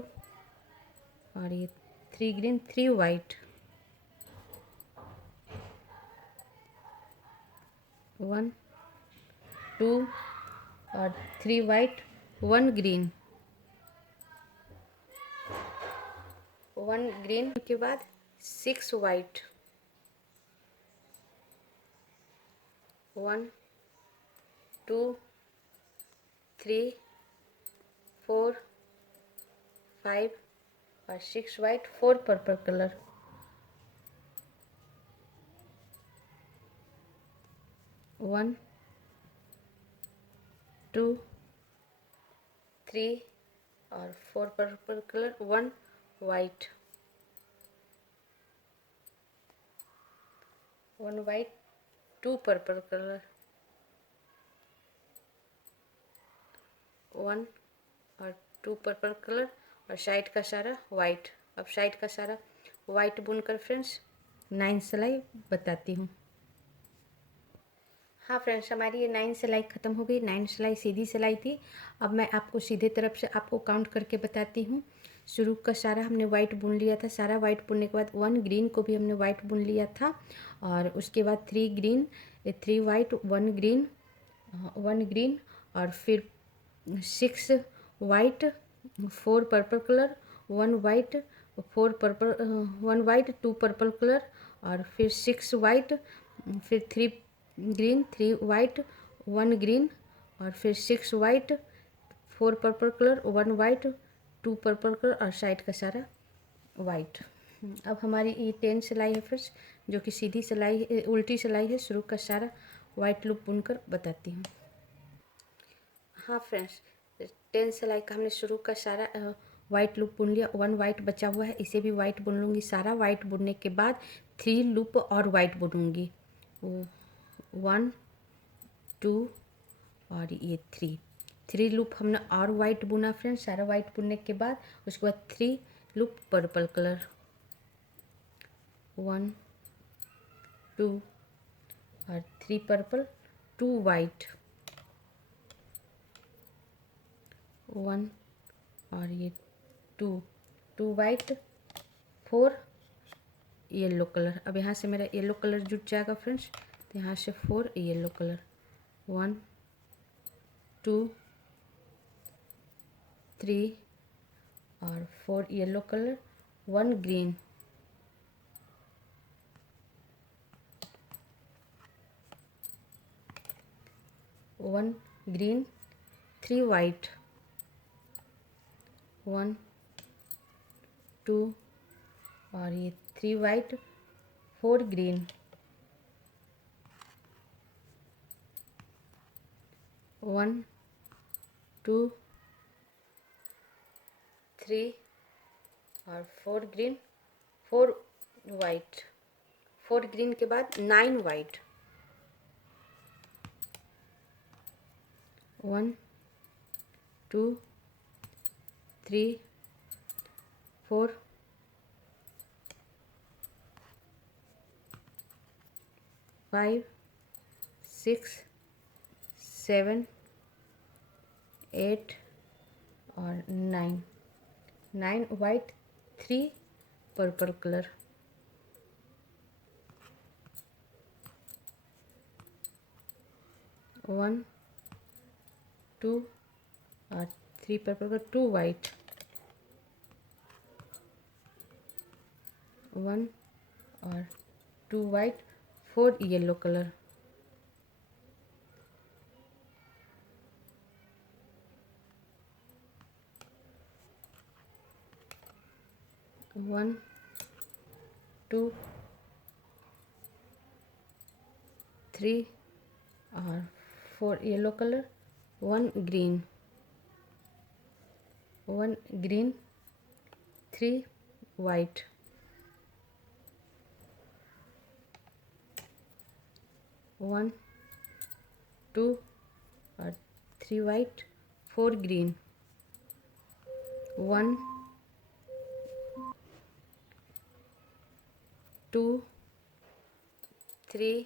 और ये 3 ग्रीन, 3 वाइट, 1 2 और 3 वाइट, 1 ग्रीन, 1 ग्रीन के बाद 6 वाइट, 1 2 3 4 5 और 6 वाइट, 4 पर्पल कलर, 1 2 3 और 4 purple colour, 1 white, 1 white, 2 purple colour, 1 और 2 पर्पल कलर और साइड का सारा वाइट। अब साइड का सारा वाइट बुनकर फ्रेंड्स 9 सिलाई बताती हूँ। हाँ फ्रेंड्स, हमारी ये 9 सिलाई ख़त्म हो गई। 9 सिलाई सीधी सिलाई थी। अब मैं आपको सीधे तरफ से आपको काउंट करके बताती हूँ। शुरू का सारा हमने वाइट बुन लिया था। सारा वाइट बुनने के बाद 1 ग्रीन को भी हमने वाइट बुन लिया था और उसके बाद 3 ग्रीन, 3 वाइट, 1 ग्रीन, 1 ग्रीन और फिर 6 white, 4 purple colour, 1 white, 4 purple, 1 white, 2 purple colour और फिर 6 वाइट, फिर 3 ग्रीन, 3 वाइट, 1 ग्रीन और फिर 6 white, 4 purple colour, 1 white, 2 purple colour और साइड का सारा वाइट। अब हमारी ये 10 सिलाई है फ्रेंड्स, जो कि सीधी सिलाई, उल्टी सिलाई है। शुरू का सारा वाइट लूप बुनकर बताती हूँ। हाँ फ्रेंड्स, 10 सिलाई का हमने शुरू का सारा वाइट लूप बुन लिया। 1 वाइट बचा हुआ है, इसे भी वाइट बुन लूँगी। सारा वाइट बुनने के बाद 3 लूप और वाइट बुनूँगी। 1 2 और ये 3 लूप हमने और वाइट बुना फ्रेंड्स। सारा वाइट बुनने के बाद उसके बाद 3 लूप पर्पल कलर, 1 2 और 3 पर्पल, 2 वाइट, 1 और ये 2 वाइट, 4 येलो कलर। अब यहाँ से मेरा येलो कलर जुट जाएगा फ्रेंड्स, तो यहाँ से 4 येलो कलर, 1 2 3 और 4 yellow colour, 1 green, 1 green, 3 white, 1 2 और ये 3 वाइट, 4 ग्रीन, 1 2 3 और 4 ग्रीन, 4 वाइट, 4 ग्रीन के बाद 9 वाइट, 1 2 3 4 5 6 7 8 और 9, 9 वाइट, 3 पर्पल कलर, 1 2 और 3 पर्पल कलर, 2 वाइट, 1 और 2 वाइट, 4 येलो कलर, 1 2 3 और 4 yellow colour, 1 green, 1 green, 3 white, 1 2 और 3 वाइट, 4 ग्रीन, 1 2 3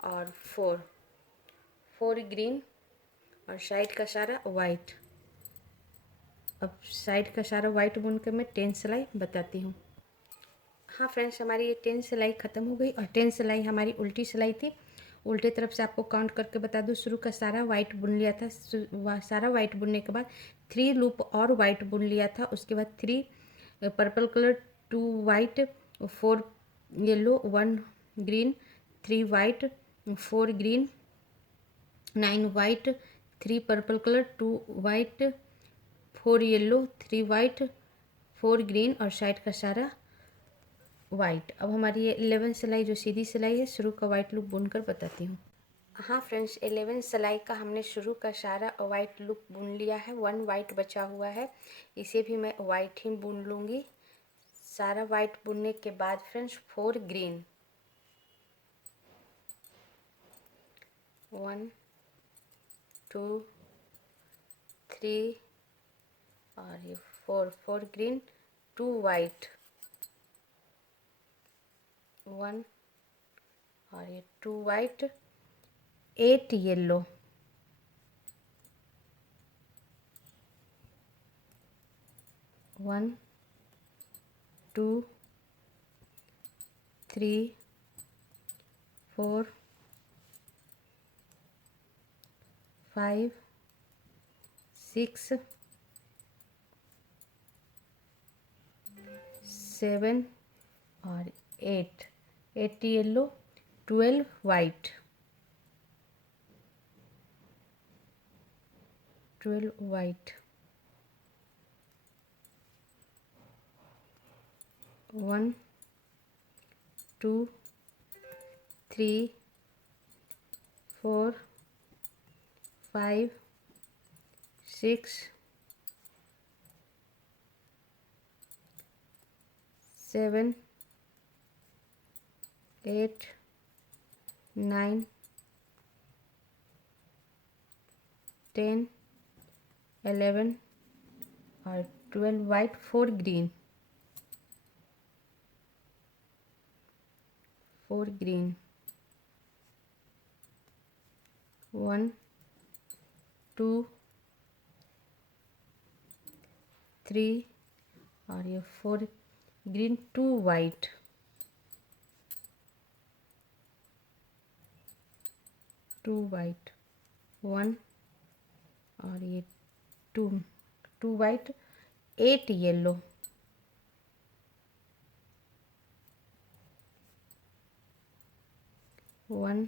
और 4 ग्रीन और साइड का सारा वाइट। अब साइड का सारा वाइट बुन के मैं 10 सिलाई बताती हूँ। हाँ फ्रेंड्स, हमारी ये 10 सिलाई ख़त्म हो गई और 10 सिलाई हमारी उल्टी सिलाई थी। उल्टे तरफ से आपको काउंट करके बता दूँ, शुरू का सारा वाइट बुन लिया था, सारा वाइट बुनने के बाद 3 लूप और वाइट बुन लिया था, उसके बाद 3 purple colour, 2 white, 4 yellow, 1 green, 3 white, 4 green, 9 white, 3 purple colour, 2 white, 4 yellow, 3 white, 4 green और साइड का सारा वाइट। अब हमारी ये 11 सिलाई जो सीधी सिलाई है, शुरू का वाइट लूप बुनकर बताती हूँ। हाँ फ्रेंड्स, 11 सिलाई का हमने शुरू का सारा वाइट लूप बुन लिया है, 1 वाइट बचा हुआ है, इसे भी मैं वाइट ही बुन लूँगी। सारा वाइट बुनने के बाद फ्रेंड्स 4 ग्रीन, 1 2 3 और ये 4 ग्रीन, 2 वाइट, 1 और ये 2 वाइट, 8 येलो, 1 2 3 4 5 6 7 और 8, 8 येलो, 12 वाइट, 12 वाइट, 1 2 3 4 5 6 7 8 9 10 11 और 12 वाइट, 4 ग्रीन, 4 ग्रीन, 1 2 3 और ये 4 ग्रीन, 2 वाइट, 2 वाइट, 1 और ये 2 वाइट, 8 येलो, 1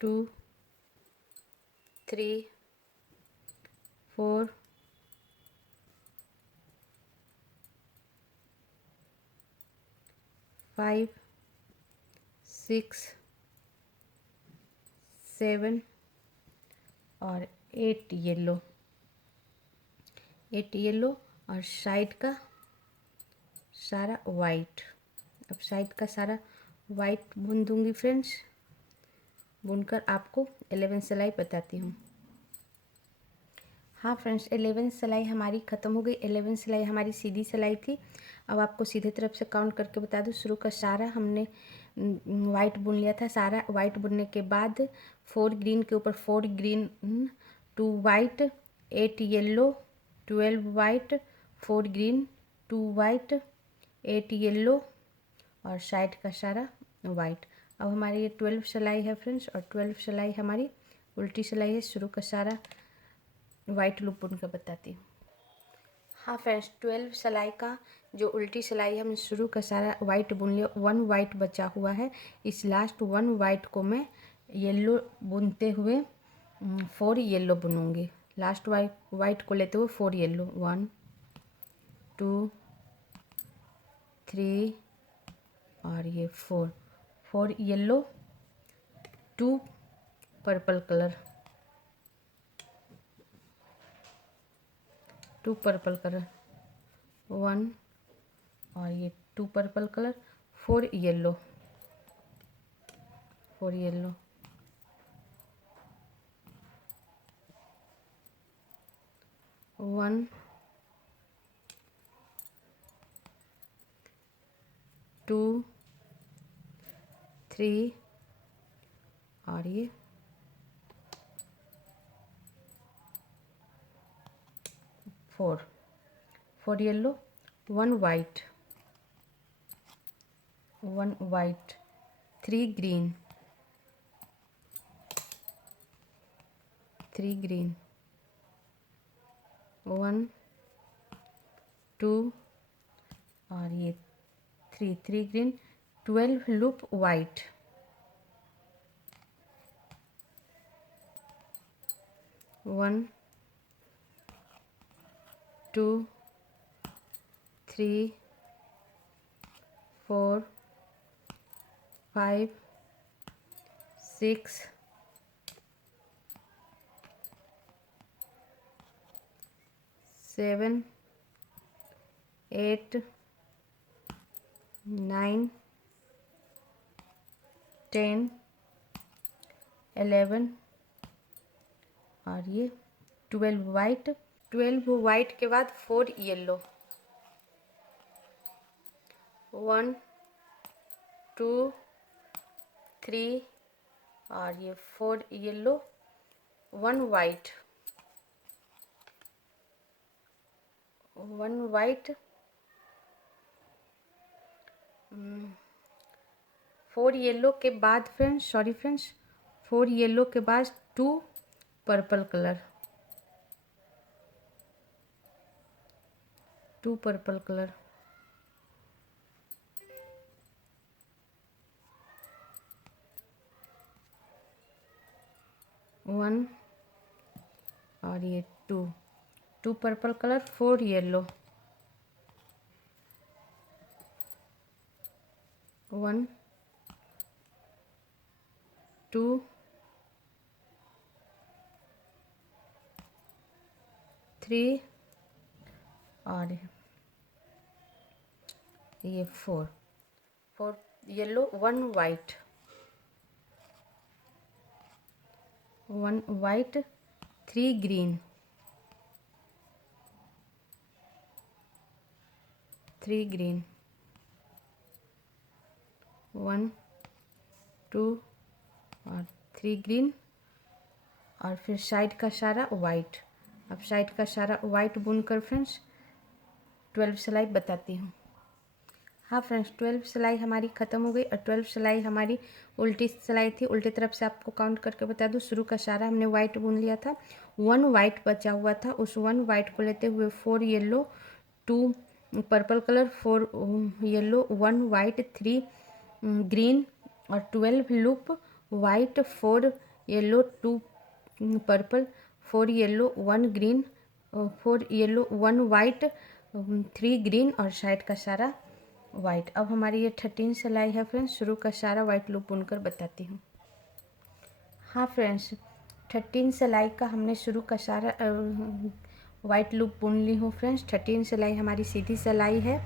2 3 4 5 6 7 और 8 येलो, 8 येलो और साइड का सारा वाइट। अब साइड का सारा वाइट बुन दूंगी फ्रेंड्स। बुनकर आपको 11 सिलाई बताती हूँ। हाँ फ्रेंड्स, 11 सिलाई हमारी ख़त्म हो गई। 11 सिलाई हमारी सीधी सिलाई थी। अब आपको सीधे तरफ से काउंट करके बता दूँ। शुरू का सारा हमने वाइट बुन लिया था। सारा वाइट बुनने के बाद 4 ग्रीन के ऊपर 4 green, 2 white, 8 yellow, 12 white, 4 green, 2 white, 8 yellow और साइड का सारा वाइट। अब हमारी ये 12 सिलाई है फ्रेंड्स, और 12 सिलाई हमारी उल्टी सिलाई है। शुरू का सारा वाइट लूप बुन कर बताती हूँ। हाँ फ्रेंड्स, 12 सिलाई का जो उल्टी सिलाई है, हमने शुरू का सारा वाइट बुन लिया। 1 वाइट बचा हुआ है। इस लास्ट 1 वाइट को मैं येलो बुनते हुए 4 येलो बुनूंगी। लास्ट वाइट को लेते हुए 4 येलो, 1 2 3 और ये 4 yellow, 2 purple colour, 2 purple colour, 1 और ये 2 पर्पल कलर, 4 येलो, 4 येलो, 1 2 3 और ये 4 yellow, 1 white, 1 white, 3 green, 3 green, 1 2 और ये 3 ग्रीन, 12 लूप वाइट, 1 2 3 4 5 6 7 8 9 10 11 और ये 12 वाइट। 12 वाइट के बाद 4 येलो, 1 2 3 और ये 4 येलो, 1 वाइट, 1 वाइट, 4 येलो के बाद फ्रेंड्स, सॉरी फ्रेंड्स, 4 येलो के बाद 2 पर्पल कलर, 2 पर्पल कलर, 1 और ये 2 पर्पल कलर, 4 येलो, 1 2 3 और ये 4 yellow, 1 white, 1 white, 3 green, 3 green, 1 2 और 3 ग्रीन और फिर साइड का सारा वाइट। अब साइड का सारा वाइट बुनकर फ्रेंड्स 12 सिलाई बताती हूँ। हाँ फ्रेंड्स, 12 सिलाई हमारी ख़त्म हो गई और 12 सिलाई हमारी उल्टी सिलाई थी। उल्टी तरफ से आपको काउंट करके बता दूँ। शुरू का सारा हमने वाइट बुन लिया था। 1 वाइट बचा हुआ था। उस 1 वाइट को लेते हुए 4 yellow, 2 purple colour, 4 yellow, 1 white, 3 green और 12 loop white, 4 yellow, 2 purple, 4 yellow, 1 green, 4 yellow, 1 white, 3 green और साइड का सारा वाइट। अब हमारी ये 13 सिलाई है फ्रेंड्स। शुरू का सारा वाइट लूप बुनकर बताती हूँ। हाँ फ्रेंड्स, 13 सिलाई का हमने शुरू का सारा वाइट लूप बुन ली हूँ फ्रेंड्स। 13 सिलाई हमारी सीधी सिलाई है।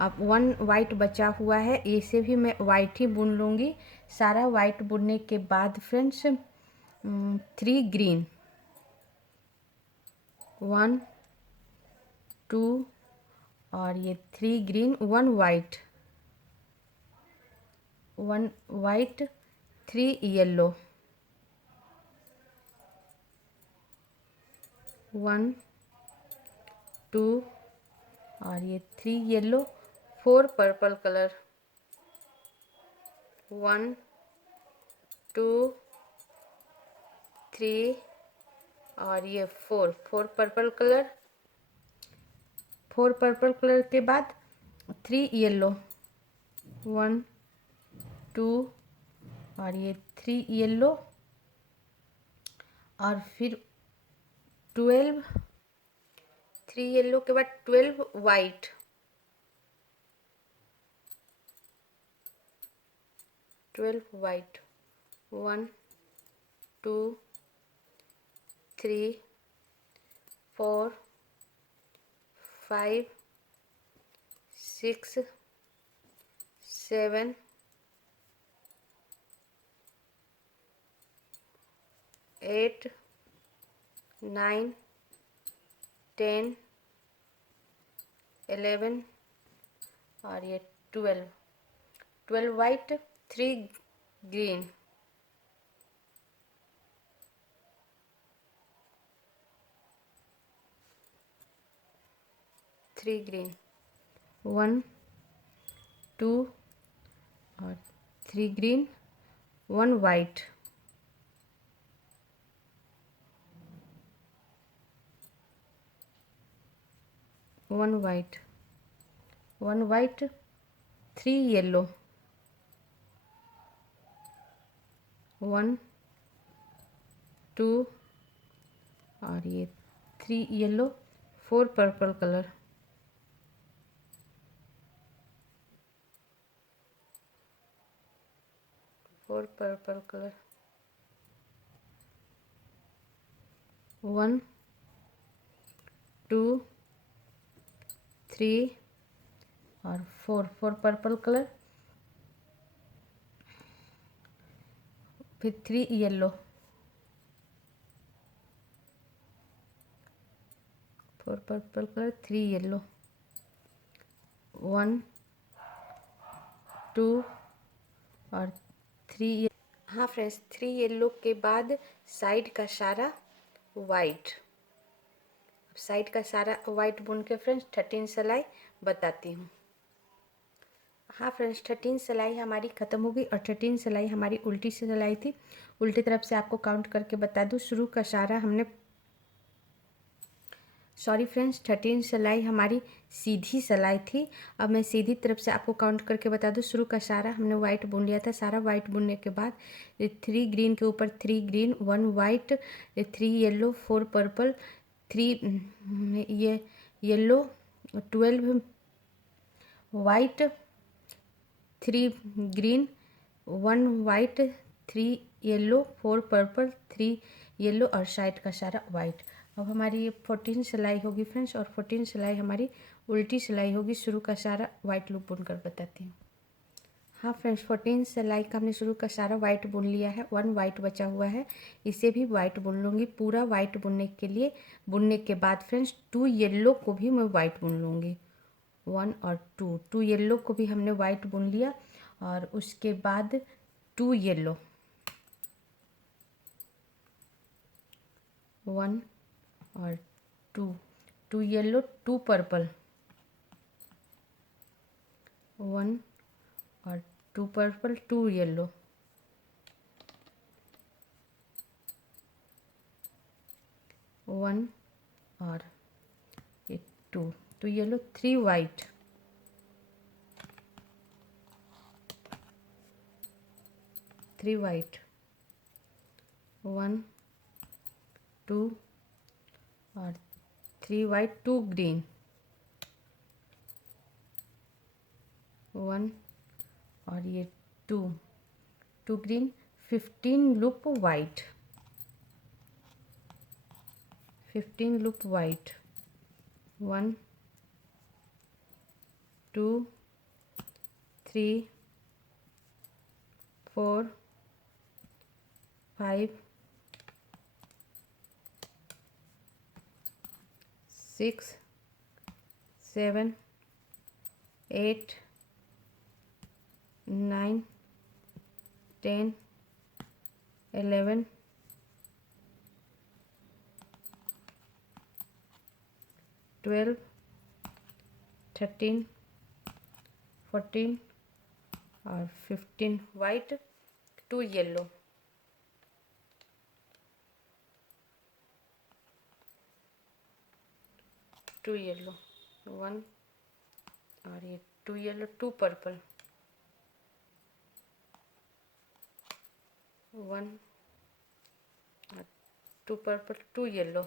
अब 1 वाइट बचा हुआ है, इसे भी मैं वाइट ही बुन लूँगी। सारा वाइट बुनने के बाद फ्रेंड्स 3 ग्रीन, 1 2 और ये 3 ग्रीन, 1 वाइट, 1 वाइट, 3 येलो, 1 2 और ये 3 येलो, 4 पर्पल कलर, 1 2 3 और ये 4 पर्पल कलर, 4 पर्पल कलर के बाद 3 येलो, 1 2 और ये 3 येलो और फिर 12, 3 येलो के बाद 12 वाइट, 12 वाइट, 1 2 3 4 5 6 7 8 9 10 11 और ये 12 वाइट, 3 ग्रीन, 3 ग्रीन, 1 2 और 3 green, 1 white, 1 white, 1 white, 3 yellow, 1 2 और ये 3 yellow, 4 purple colour, 4 purple colour, 1 2 3 और 4 पर्पल कलर, फिर 3 येलो, 4 पर्पल कलर, 3 येलो, 1 2 और 3। हाँ फ्रेंड्स, 3 येलो के बाद साइड का सारा वाइट। अब साइड का सारा वाइट बुन के फ्रेंड्स 13 सिलाई बताती हूँ। हाँ फ्रेंड्स, 13 सिलाई हमारी ख़त्म हो गई और 13 सिलाई हमारी उल्टी सिलाई थी। उल्टी तरफ से आपको काउंट करके बता दूँ। शुरू का सारा हमने, सॉरी फ्रेंड्स, 13 सिलाई हमारी सीधी सिलाई थी। अब मैं सीधी तरफ से आपको काउंट करके बता दूँ। शुरू का सारा हमने वाइट बुन लिया था। सारा वाइट बुनने के बाद 3 ग्रीन के ऊपर 3 ग्रीन, 1 वाइट, 3 येलो, 4 पर्पल, 3 ये yellow, 12 white, 3 green, 1 white, 3 yellow, 4 purple, 3 yellow और साइड का सारा वाइट। अब हमारी ये 14 सिलाई होगी फ्रेंड्स और 14 सिलाई हमारी उल्टी सिलाई होगी। शुरू का सारा वाइट लूप बुनकर बताती हूँ। हाँ फ्रेंड्स, 14 सिलाई का हमने शुरू का सारा वाइट बुन लिया है। 1 वाइट बचा हुआ है, इसे भी वाइट बुन लूँगी। पूरा वाइट बुनने के लिए, बुनने के बाद फ्रेंड्स 2 येलो को भी मैं वाइट बुन लूँगी। 1 और 2 येलो को भी हमने वाइट बुन लिया और उसके बाद 2 येलो, 1 और 2 येलो, 2 पर्पल, 1 और 2 पर्पल, 2 येलो, 1 और ये 2 येलो, 3 वाइट, 3 वाइट, 1 2 और 3 वाइट, 2 ग्रीन, 1 और ये 2 2 green, 15 loop white, 15 loop white, 1 2 3 4 5 6 7 8 9 10 11 12 13 14 और 15 वाइट, 2 येलो, 2 येलो, 1 और ये 2 येलो, 2 पर्पल, 1 और 2 पर्पल, 2 येलो,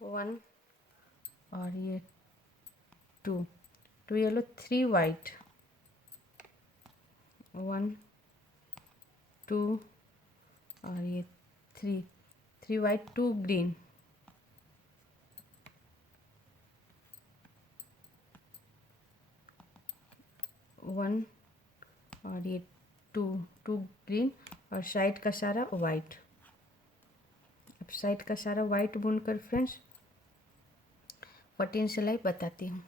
1 और ये 2 2 येलो, 3 वाइट, 1 2 और ये 3 वाइट, 2 ग्रीन, 1 और ये 2 ग्रीन और साइड का सारा वाइट। अब साइड का सारा वाइट बुनकर फ्रेंड्स 14 सिलाई बताती हूँ।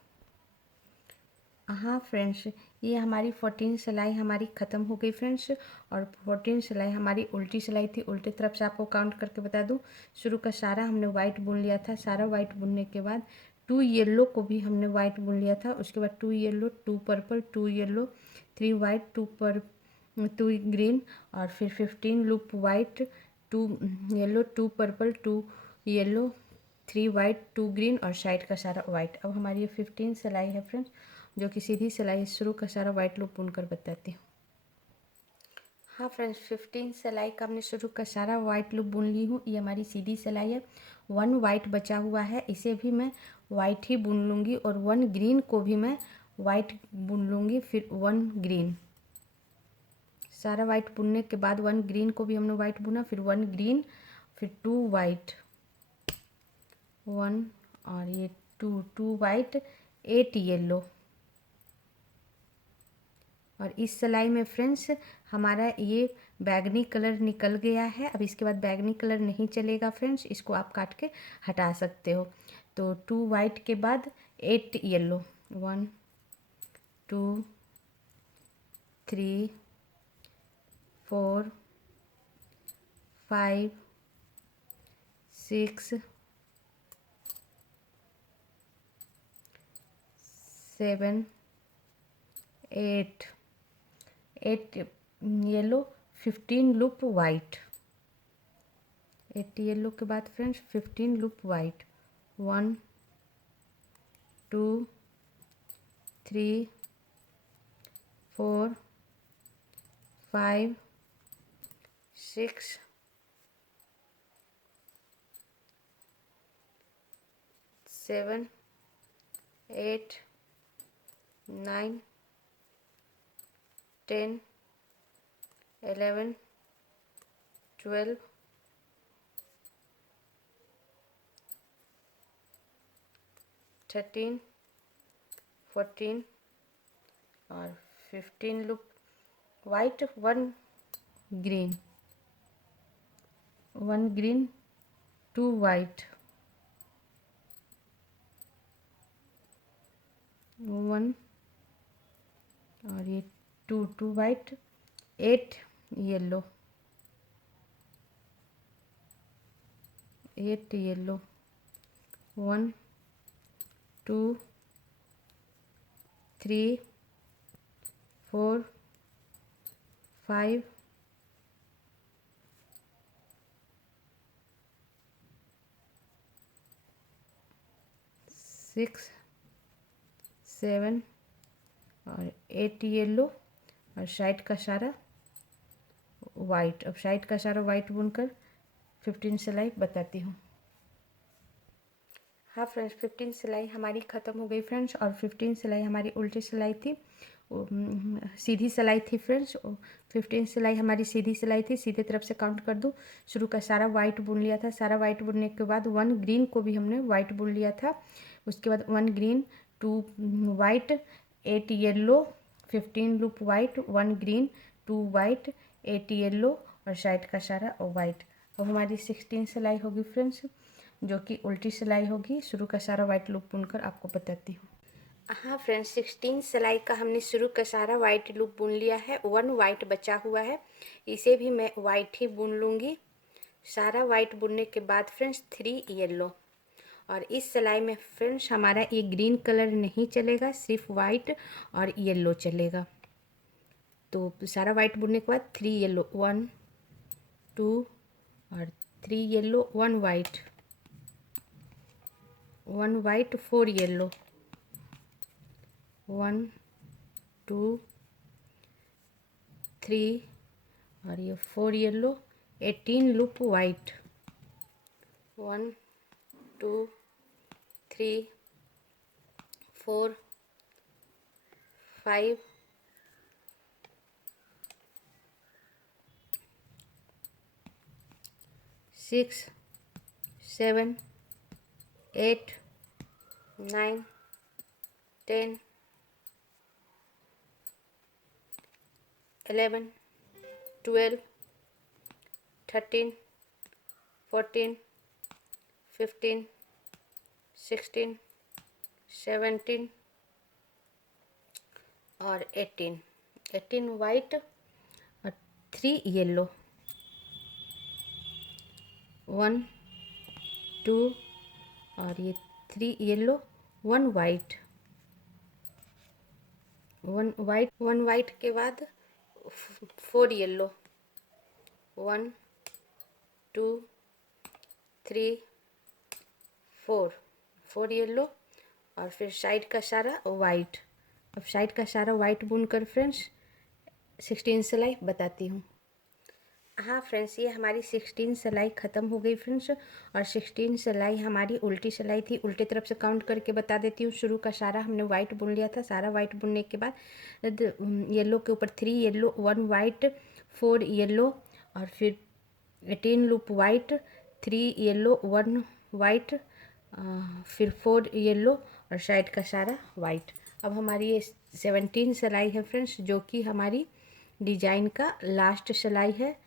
हाँ फ्रेंड्स, ये हमारी 14 सिलाई हमारी ख़त्म हो गई फ्रेंड्स। और 14 सिलाई हमारी उल्टी सिलाई थी। उल्टी तरफ से आपको काउंट करके बता दूँ, शुरू का सारा हमने वाइट बुन लिया था। सारा वाइट बुनने के बाद 2 येलो को भी हमने वाइट बुन लिया था। उसके बाद 2 yellow, 2 purple, 2 yellow, 3 white, 2 green और फिर 15 loop white, 2 yellow, 2 purple, 2 yellow, 3 white, 2 green और साइड का सारा वाइट। अब हमारी ये 15 सिलाई है फ्रेंड्स, जो कि सीधी सिलाई शुरू का सारा वाइट लूप बुनकर बताती हूँ। हाँ फ्रेंड्स, 15 सिलाई का हमने शुरू का सारा वाइट लूप बुन ली हूँ। ये हमारी सीधी सिलाई है। 1 वाइट बचा हुआ है, इसे भी मैं वाइट ही बुन लूँगी और 1 ग्रीन को भी मैं वाइट बुन लूँगी। फिर 1 ग्रीन, सारा वाइट बुनने के बाद 1 ग्रीन को भी हमने वाइट बुना, फिर 1 ग्रीन, फिर 2 वाइट, 1 और ये 2 वाइट, 8 येलो। और इस सिलाई में फ्रेंड्स हमारा ये बैगनी कलर निकल गया है। अब इसके बाद बैगनी कलर नहीं चलेगा फ्रेंड्स, इसको आप काट के हटा सकते हो। तो 2 वाइट के बाद 8 yellow, 1 2 3 4 5 6 7 8 yellow, 15 loop white. 8 yellow के बाद फ्रेंड्स 15 लूप वाइट, 1 2 3 4 5 6 7 8 9 10 11 12 13 14 और 15 loop white, 1 green, 1 green, 2 white, 1 और ये 2 वाइट, 8 येलो, 8 येलो, 1 2 3 4 5 6 7 और 8 येलो और साइड का सारा वाइट। अब साइड का सारा वाइट बुनकर 15 सिलाई बताती हूँ। हाँ फ्रेंड्स, 15 सिलाई हमारी ख़त्म हो गई फ्रेंड्स। और 15 सिलाई हमारी उल्टी सिलाई थी, सीधी सिलाई थी फ्रेंड्स। 15 सिलाई हमारी सीधी सिलाई थी। सीधे तरफ से काउंट कर दूँ। शुरू का सारा वाइट बुन लिया था। सारा वाइट बुनने के बाद 1 ग्रीन को भी हमने वाइट बुन लिया था। उसके बाद 1 green, 2 white, 8 yellow, 15 loop white, 1 green, 2 white, 8 yellow और साइड का सारा वाइट। अब हमारी 16 सिलाई होगी फ्रेंड्स, जो कि उल्टी सिलाई होगी। शुरू का सारा वाइट लूप बुनकर आपको बताती हूँ। हाँ फ्रेंड्स, 16 सिलाई का हमने शुरू का सारा वाइट लूप बुन लिया है। 1 वाइट बचा हुआ है, इसे भी मैं वाइट ही बुन लूँगी। सारा वाइट बुनने के बाद फ्रेंड्स 3 येलो। और इस सिलाई में फ्रेंड्स हमारा ये ग्रीन कलर नहीं चलेगा, सिर्फ वाइट और येलो चलेगा। तो सारा वाइट बुनने के बाद 3 येलो, 1 2 और 3 येलो, 1 वाइट, 1 वाइट, 4 येलो, 1 2 3 और ये 4 येलो, 18 लूप वाइट, 1 2 3 4 5 6 7 8 9 10 11 12 13 14 15 16 17 और 18 वाइट और 3 येलो, 1 2 और ये 3 येलो, 1 वाइट, 1 वाइट के बाद 4 येलो, 1 2 3 4 येलो और फिर साइड का सारा वाइट। अब साइड का सारा वाइट बुनकर फ्रेंड्स 16 सिलाई बताती हूँ। हाँ फ्रेंड्स, ये हमारी 16 सिलाई ख़त्म हो गई फ्रेंड्स। और 16 सिलाई हमारी उल्टी सिलाई थी। उल्टी तरफ से काउंट करके बता देती हूँ। शुरू का सारा हमने वाइट बुन लिया था। सारा वाइट बुनने के बाद येलो के ऊपर 3 येलो, 1 वाइट, 4 येलो और फिर 18 लूप वाइट, 3 येलो, 1 वाइट, फिर 4 येलो और साइड का सारा वाइट। अब हमारी ये 17 सिलाई है फ्रेंड्स, जो कि हमारी डिजाइन का लास्ट सिलाई है।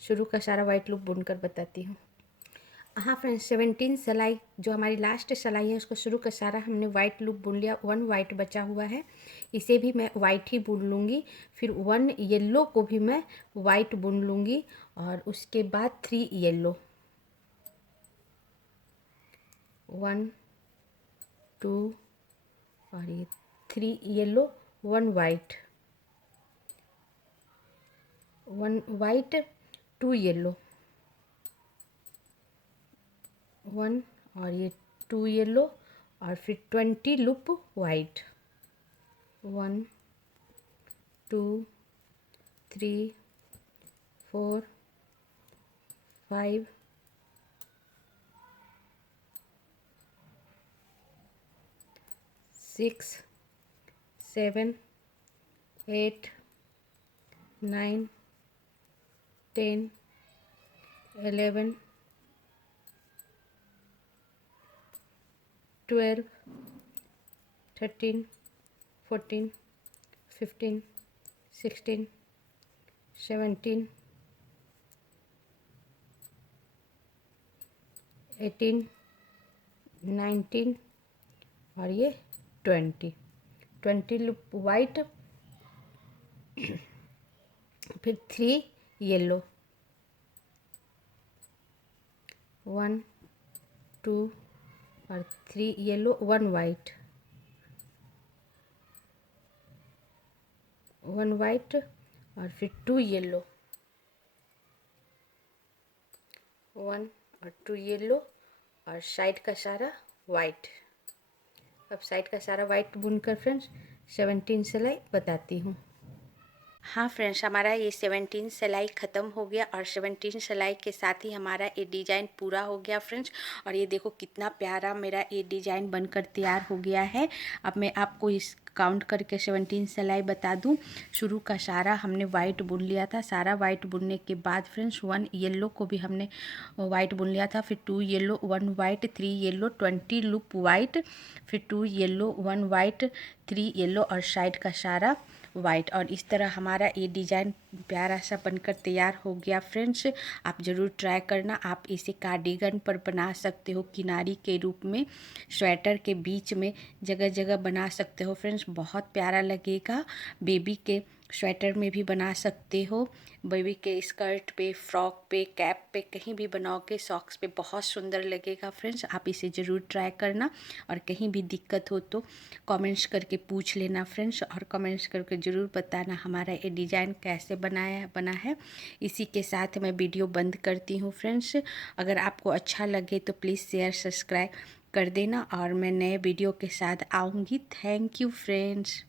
शुरू का सारा वाइट लूप बुनकर बताती हूँ। हाँ फ्रेंड्स, 17 सिलाई जो हमारी लास्ट सिलाई है, उसको शुरू का सारा हमने वाइट लूप बुन लिया। 1 वाइट बचा हुआ है, इसे भी मैं वाइट ही बुन लूँगी। फिर 1 येलो को भी मैं वाइट बुन लूँगी और उसके बाद 3 येलो, 1 2 और ये 3 येलो, 1 वाइट, 1 वाइट, 2 येलो, 1 और ये 2 येलो और फिर 20 लूप वाइट, 1 2 3 4 5 6 7 8 9 10 11 12 13 14 15 16 17 18 19 और ये 20 लूप वाइट, फिर 3 येलो, 1 2 और 3 येलो, 1 वाइट, 1 वाइट और फिर 2 येलो, 1 और 2 येलो और साइड का सारा वाइट। अब साइड का सारा वाइट बुनकर फ्रेंड्स 17 सिलाई बताती हूँ। हाँ फ्रेंड्स, हमारा ये 17 सिलाई ख़त्म हो गया और 17 सिलाई के साथ ही हमारा ये डिज़ाइन पूरा हो गया फ्रेंड्स। और ये देखो कितना प्यारा मेरा ये डिज़ाइन बनकर तैयार हो गया है। अब मैं आपको इस काउंट करके 17 सिलाई बता दूं। शुरू का सारा हमने वाइट बुन लिया था। सारा वाइट बुनने के बाद फ्रेंड्स 1 येलो को भी हमने वाइट बुन लिया था। फिर 2 yellow 1 white 3 yellow 20 loop white, फिर 2 येलो 1 वाइट 3 येलो और साइड का सारा वाइट। और इस तरह हमारा ये डिज़ाइन प्यारा सा बनकर तैयार हो गया फ्रेंड्स। आप ज़रूर ट्राई करना। आप इसे कार्डिगन पर बना सकते हो, किनारी के रूप में, स्वेटर के बीच में, जगह जगह बना सकते हो फ्रेंड्स। बहुत प्यारा लगेगा। बेबी के स्वेटर में भी बना सकते हो, बेबी के स्कर्ट पे, फ्रॉक पे, कैप पे, कहीं भी बनाओगे, सॉक्स पे, बहुत सुंदर लगेगा फ्रेंड्स। आप इसे ज़रूर ट्राई करना। और कहीं भी दिक्कत हो तो कमेंट्स करके पूछ लेना फ्रेंड्स, और कमेंट्स करके ज़रूर बताना हमारा ये डिज़ाइन कैसे बना है। इसी के साथ मैं वीडियो बंद करती हूँ फ्रेंड्स। अगर आपको अच्छा लगे तो प्लीज़ शेयर सब्सक्राइब कर देना और मैं नए वीडियो के साथ आऊँगी। Thank you friends.